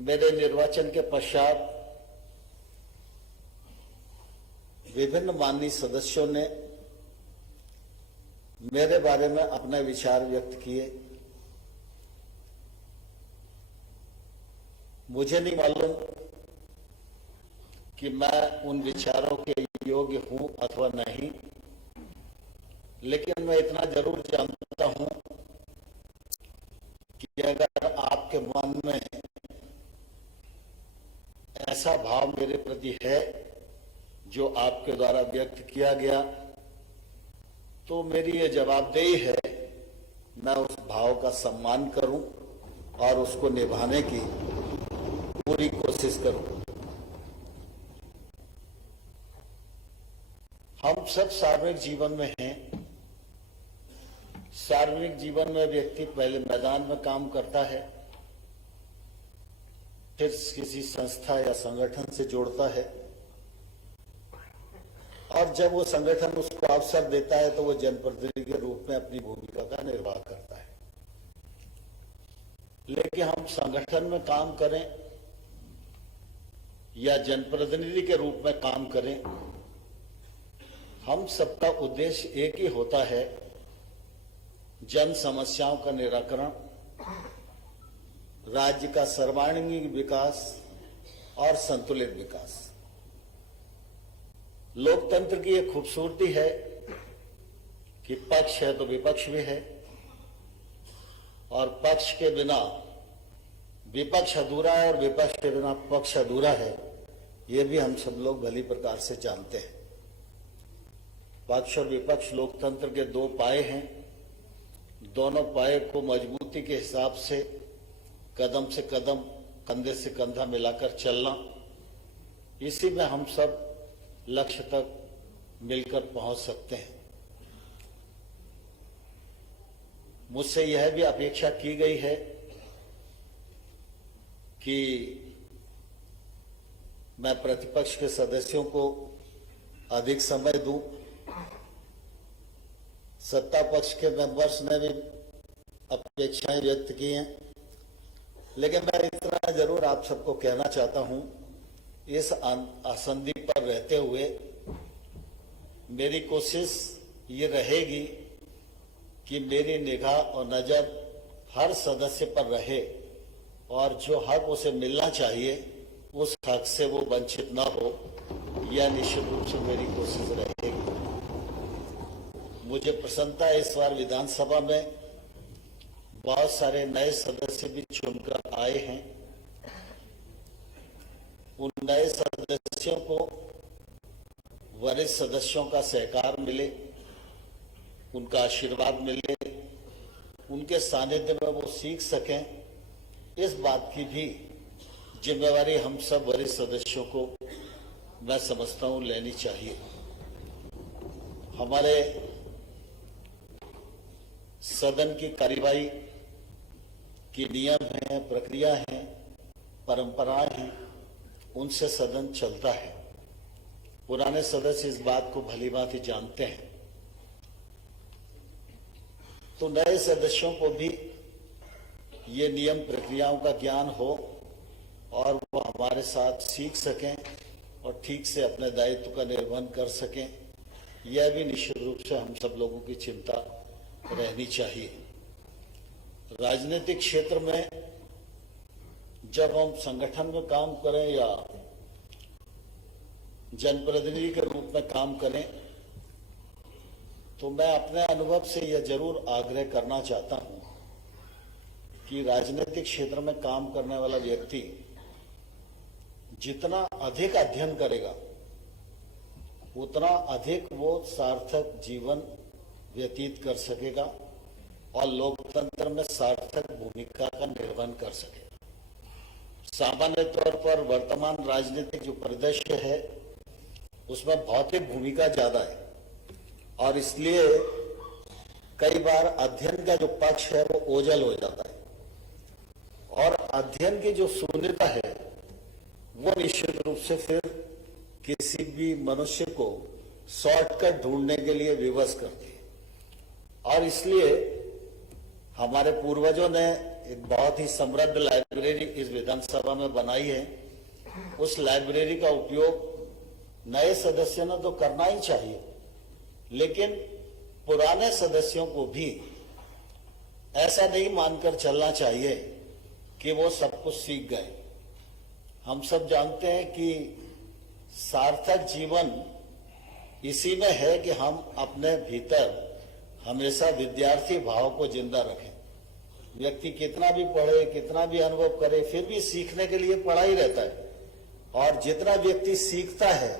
मेरे निर्वाचन के पश्चात विभिन्न माननीय सदस्यों ने मेरे बारे में अपने विचार व्यक्त किए। मुझे नहीं मालूम कि मैं उन विचारों के योग्य हूं अथवा नहीं, लेकिन मैं इतना जरूर जानता हूं कि अगर आपके मन में ऐसा भाव मेरे प्रति है जो आपके द्वारा व्यक्त किया गया, तो मेरी ये जवाबदेही है मैं उस भाव का सम्मान करूं और उसको निभाने की पूरी कोशिश करूं। हम सब सार्वजनिक जीवन में हैं। सार्वजनिक जीवन में व्यक्ति पहले मैदान में काम करता है, फिर किसी संस्था या संगठन से जोड़ता है और जब वो संगठन उसको अवसर देता है तो वो जनप्रतिनिधि के रूप में अपनी भूमिका का निर्वाह करता है। लेकिन हम संगठन में काम करें या जनप्रतिनिधि के रूप में काम करें, हम सबका उद्देश्य एक ही होता है, जन समस्याओं का निराकरण, राज्य का सर्वांगीण विकास और संतुलित विकास। लोकतंत्र की एक खूबसूरती है कि पक्ष है तो विपक्ष भी है और पक्ष के बिना विपक्ष अधूरा है और विपक्ष के बिना पक्ष अधूरा है, ये भी हम सब लोग भली प्रकार से जानते हैं। पक्ष और विपक्ष लोकतंत्र के 2 पाए हैं। दोनों पाए को मजबूती के हिसाब से कदम से कदम, कंधे से कंधा मिलाकर चलना, इसी में हम सब लक्ष्य तक मिलकर पहुंच सकते हैं। मुझसे यह भी अपेक्षा की गई है कि मैं प्रतिपक्ष के सदस्यों को अधिक समय दूं। सत्ता पक्ष के मेंबर्स ने भी अपेक्षाएं व्यक्त की हैं, लेकिन मैं इतना जरूर आप सबको कहना चाहता हूं, इस आसंदी पर रहते हुए मेरी कोशिश ये रहेगी कि मेरी निगाह और नजर हर सदस्य पर रहे और जो हक उसे मिलना चाहिए उस हक से वो वंचित न हो, यह निश्चित रूप से मेरी कोशिश रहेगी। मुझे प्रसन्नता है इस बार विधानसभा में बहुत सारे नए सदस्य भी चुनकर आए हैं। उन नए सदस्यों को वरिष्ठ सदस्यों का सहकार मिले, उनका आशीर्वाद मिले, उनके सानिध्य में वो सीख सकें, इस बात की भी जिम्मेवारी हम सब वरिष्ठ सदस्यों को मैं समझता हूं लेनी चाहिए। हमारे सदन की कार्यवाही की नियम हैं, प्रक्रिया हैं, परंपराएं हैं, उनसे सदन चलता है। पुराने सदस्य इस बात को भलीभांति जानते हैं। तो नए सदस्यों को भी ये नियम प्रक्रियाओं का ज्ञान हो और वो हमारे साथ सीख सकें और ठीक से अपने दायित्व का निर्वहन कर सकें, यह भी निश्चित रूप से हम सब लोगों की चिंता रहनी चाहिए। राजनीतिक क्षेत्र में जब हम संगठन में काम करें या जनप्रतिनिधि के रूप में काम करें, तो मैं अपने अनुभव से यह जरूर आग्रह करना चाहता हूं कि राजनीतिक क्षेत्र में काम करने वाला व्यक्ति जितना अधिक अध्ययन करेगा उतना अधिक वो सार्थक जीवन व्यतीत कर सकेगा और लोकतंत्र में सार्थक भूमिका का निर्वहन कर सकेगा। सामान्य तौर पर वर्तमान राजनीतिक जो परिदृश्य है उसमें भौतिक भूमिका ज्यादा है और इसलिए कई बार अध्ययन का जो पक्ष है वो ओझल हो जाता है और अध्ययन की जो शून्यता है वो निश्चित रूप से फिर किसी भी मनुष्य को शॉर्टकट ढूंढने के लिए विवश करती है। और इसलिए हमारे पूर्वजों ने एक बहुत ही समृद्ध लाइब्रेरी इस विधानसभा में बनाई है। उस लाइब्रेरी का उपयोग नए सदस्यों ने तो करना ही चाहिए, लेकिन पुराने सदस्यों को भी ऐसा नहीं मानकर चलना चाहिए कि वो सब कुछ सीख गए। हम सब जानते हैं कि सार्थक जीवन इसी में है कि हम अपने भीतर हमेशा विद्यार्थी भाव को जिंदा रखें। व्यक्ति कितना भी पढ़े, कितना भी अनुभव करे, फिर भी सीखने के लिए पढ़ा ही रहता है और जितना व्यक्ति सीखता है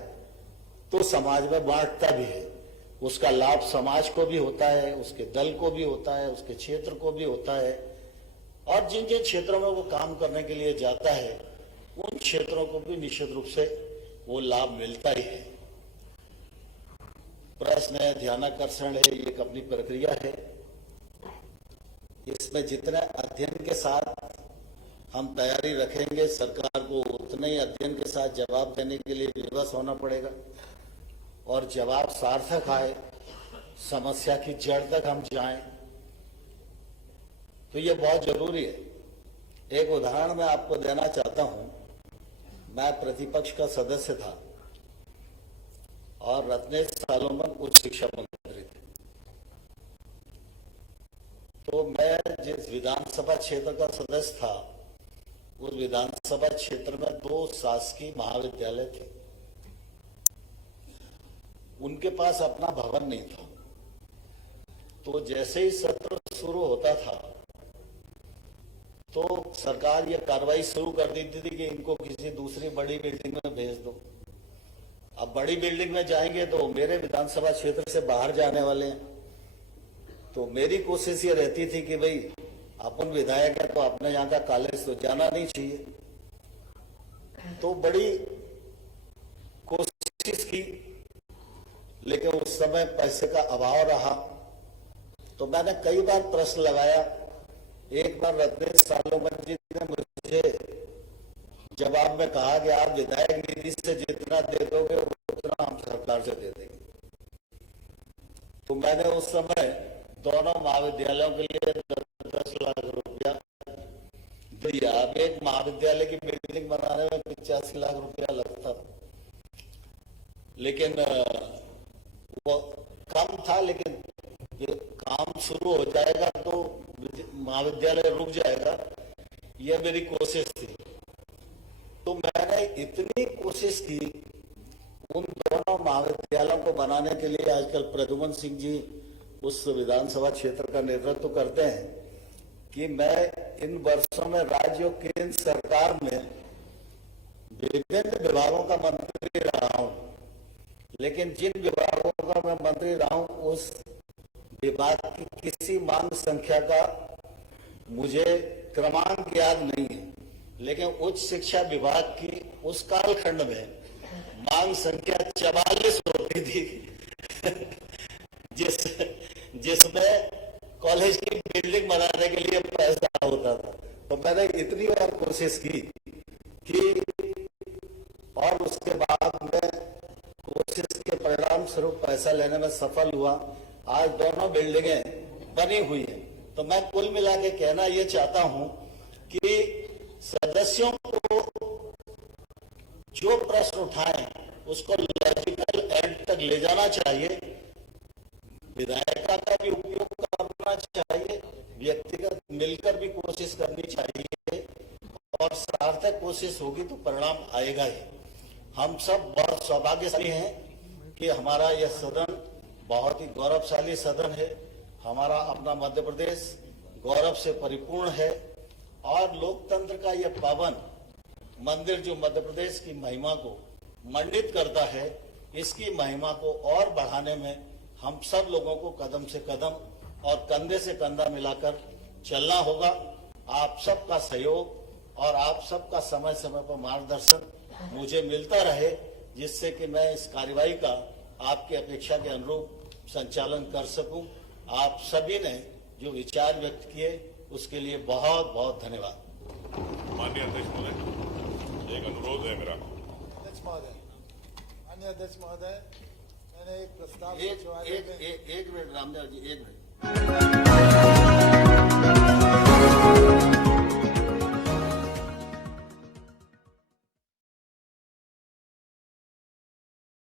तो समाज में बांटता भी है। उसका लाभ समाज को भी होता है, उसके दल को भी होता है, उसके क्षेत्र को भी होता है और जिन जिन क्षेत्रों में वो काम करने के लिए जाता है उन क्षेत्रों को भी निश्चित रूप से वो लाभ मिलता ही है। प्रश्न है, ध्यानाकर्षण है, ये एक अपनी प्रक्रिया है। इसमें जितने अध्ययन के साथ हम तैयारी रखेंगे, सरकार को उतने ही अध्ययन के साथ जवाब देने के लिए विवश होना पड़ेगा और जवाब सार्थक आए, समस्या की जड़ तक हम जाएं, तो ये बहुत जरूरी है। एक उदाहरण मैं आपको देना चाहता हूं। मैं प्रतिपक्ष का सदस्य था और रत्नेश सालोमन उच्च शिक्षा मंत्री थे। तो मैं जिस विधानसभा क्षेत्र का सदस्य था उस विधानसभा क्षेत्र में 2 शासकीय महाविद्यालय थे। उनके पास अपना भवन नहीं था। तो जैसे ही सत्र शुरू होता था तो सरकार ये कार्रवाई शुरू कर देती थी कि इनको किसी दूसरी बड़ी बिल्डिंग में भेज दो। अब बड़ी बिल्डिंग में जाएंगे तो मेरे विधानसभा क्षेत्र से बाहर जाने वाले हैं। तो मेरी कोशिश ये रहती थी कि भाई अपन विधायक है तो अपने यहाँ का कॉलेज तो जाना नहीं चाहिए। तो बड़ी कोशिश की, लेकिन उस समय पैसे का अभाव रहा। तो मैंने कई बार प्रश्न लगाया। एक बार रत्नेश सालोमन जी ने मुझे जवाब में कहा कि आप विधायक निधि से जितना दे दोगे उतना हम सरकार से दे देंगे। तो मैंने उस समय दोनों महाविद्यालयों के लिए 10 लाख रुपया दिया। अब एक महाविद्यालय की बिल्डिंग बनाने में 85 लाख रुपया लगता था, लेकिन वो कम था, लेकिन ये काम शुरू हो जाएगा तो महाविद्यालय रुक जाएगा, ये मेरी कोशिश थी। तो मैंने इतनी कोशिश की उन दोनों महाविद्यालयों को बनाने के लिए। आजकल प्रद्युमन सिंह जी उस विधानसभा क्षेत्र का नेतृत्व करते हैं कि मैं इन वर्षों में राज्य और केंद्र सरकार में विभिन्न विभागों का मंत्री रहा हूं, लेकिन जिन विभागों का मैं मंत्री रहा हूं उस विभाग की किसी मांग संख्या का मुझे क्रमांक याद नहीं है, लेकिन उच्च शिक्षा विभाग की उस कालखंड में मांग संख्या 44 होती थी जिसमें कॉलेज की बिल्डिंग बनाने के लिए पैसा होता था। तो मैंने इतनी बार कोशिश की कि और उसके बाद में कोशिश के परिणाम स्वरूप पैसा लेने में सफल हुआ। आज दोनों बिल्डिंगें बनी हुई हैं। तो मैं कुल मिला के कहना ये चाहता हूं कि सदस्यों को जो प्रश्न उठाएं उसको लॉजिकल एंड तक ले जाना चाहिए, विधायिका का भी उपयोग करना चाहिए, व्यक्तिगत मिलकर भी कोशिश करनी चाहिए और सार्थक कोशिश होगी तो परिणाम आएगा ही। हम सब बहुत सौभाग्यशाली हैं कि हमारा यह सदन बहुत ही गौरवशाली सदन है। हमारा अपना मध्य प्रदेश गौरव से परिपूर्ण है और लोकतंत्र का यह पावन मंदिर जो मध्य प्रदेश की महिमा को मंडित करता है, इसकी महिमा को और बढ़ाने में हम सब लोगों को कदम से कदम और कंधे से कंधा मिलाकर चलना होगा। आप सबका सहयोग और आप सबका समय समय पर मार्गदर्शन मुझे मिलता रहे, जिससे कि मैं इस कार्यवाही का आपकी अपेक्षा के अनुरूप संचालन कर सकूं। आप सभी ने जो विचार व्यक्त किए उसके लिए बहुत बहुत धन्यवाद। माननीय अध्यक्ष महोदय, एक अनुरोध है मेरा। अध्यक्ष महोदय, माननीय अध्यक्ष महोदय, मैंने एक प्रस्ताव एक मिनट रामदेव जी, एक मिनट।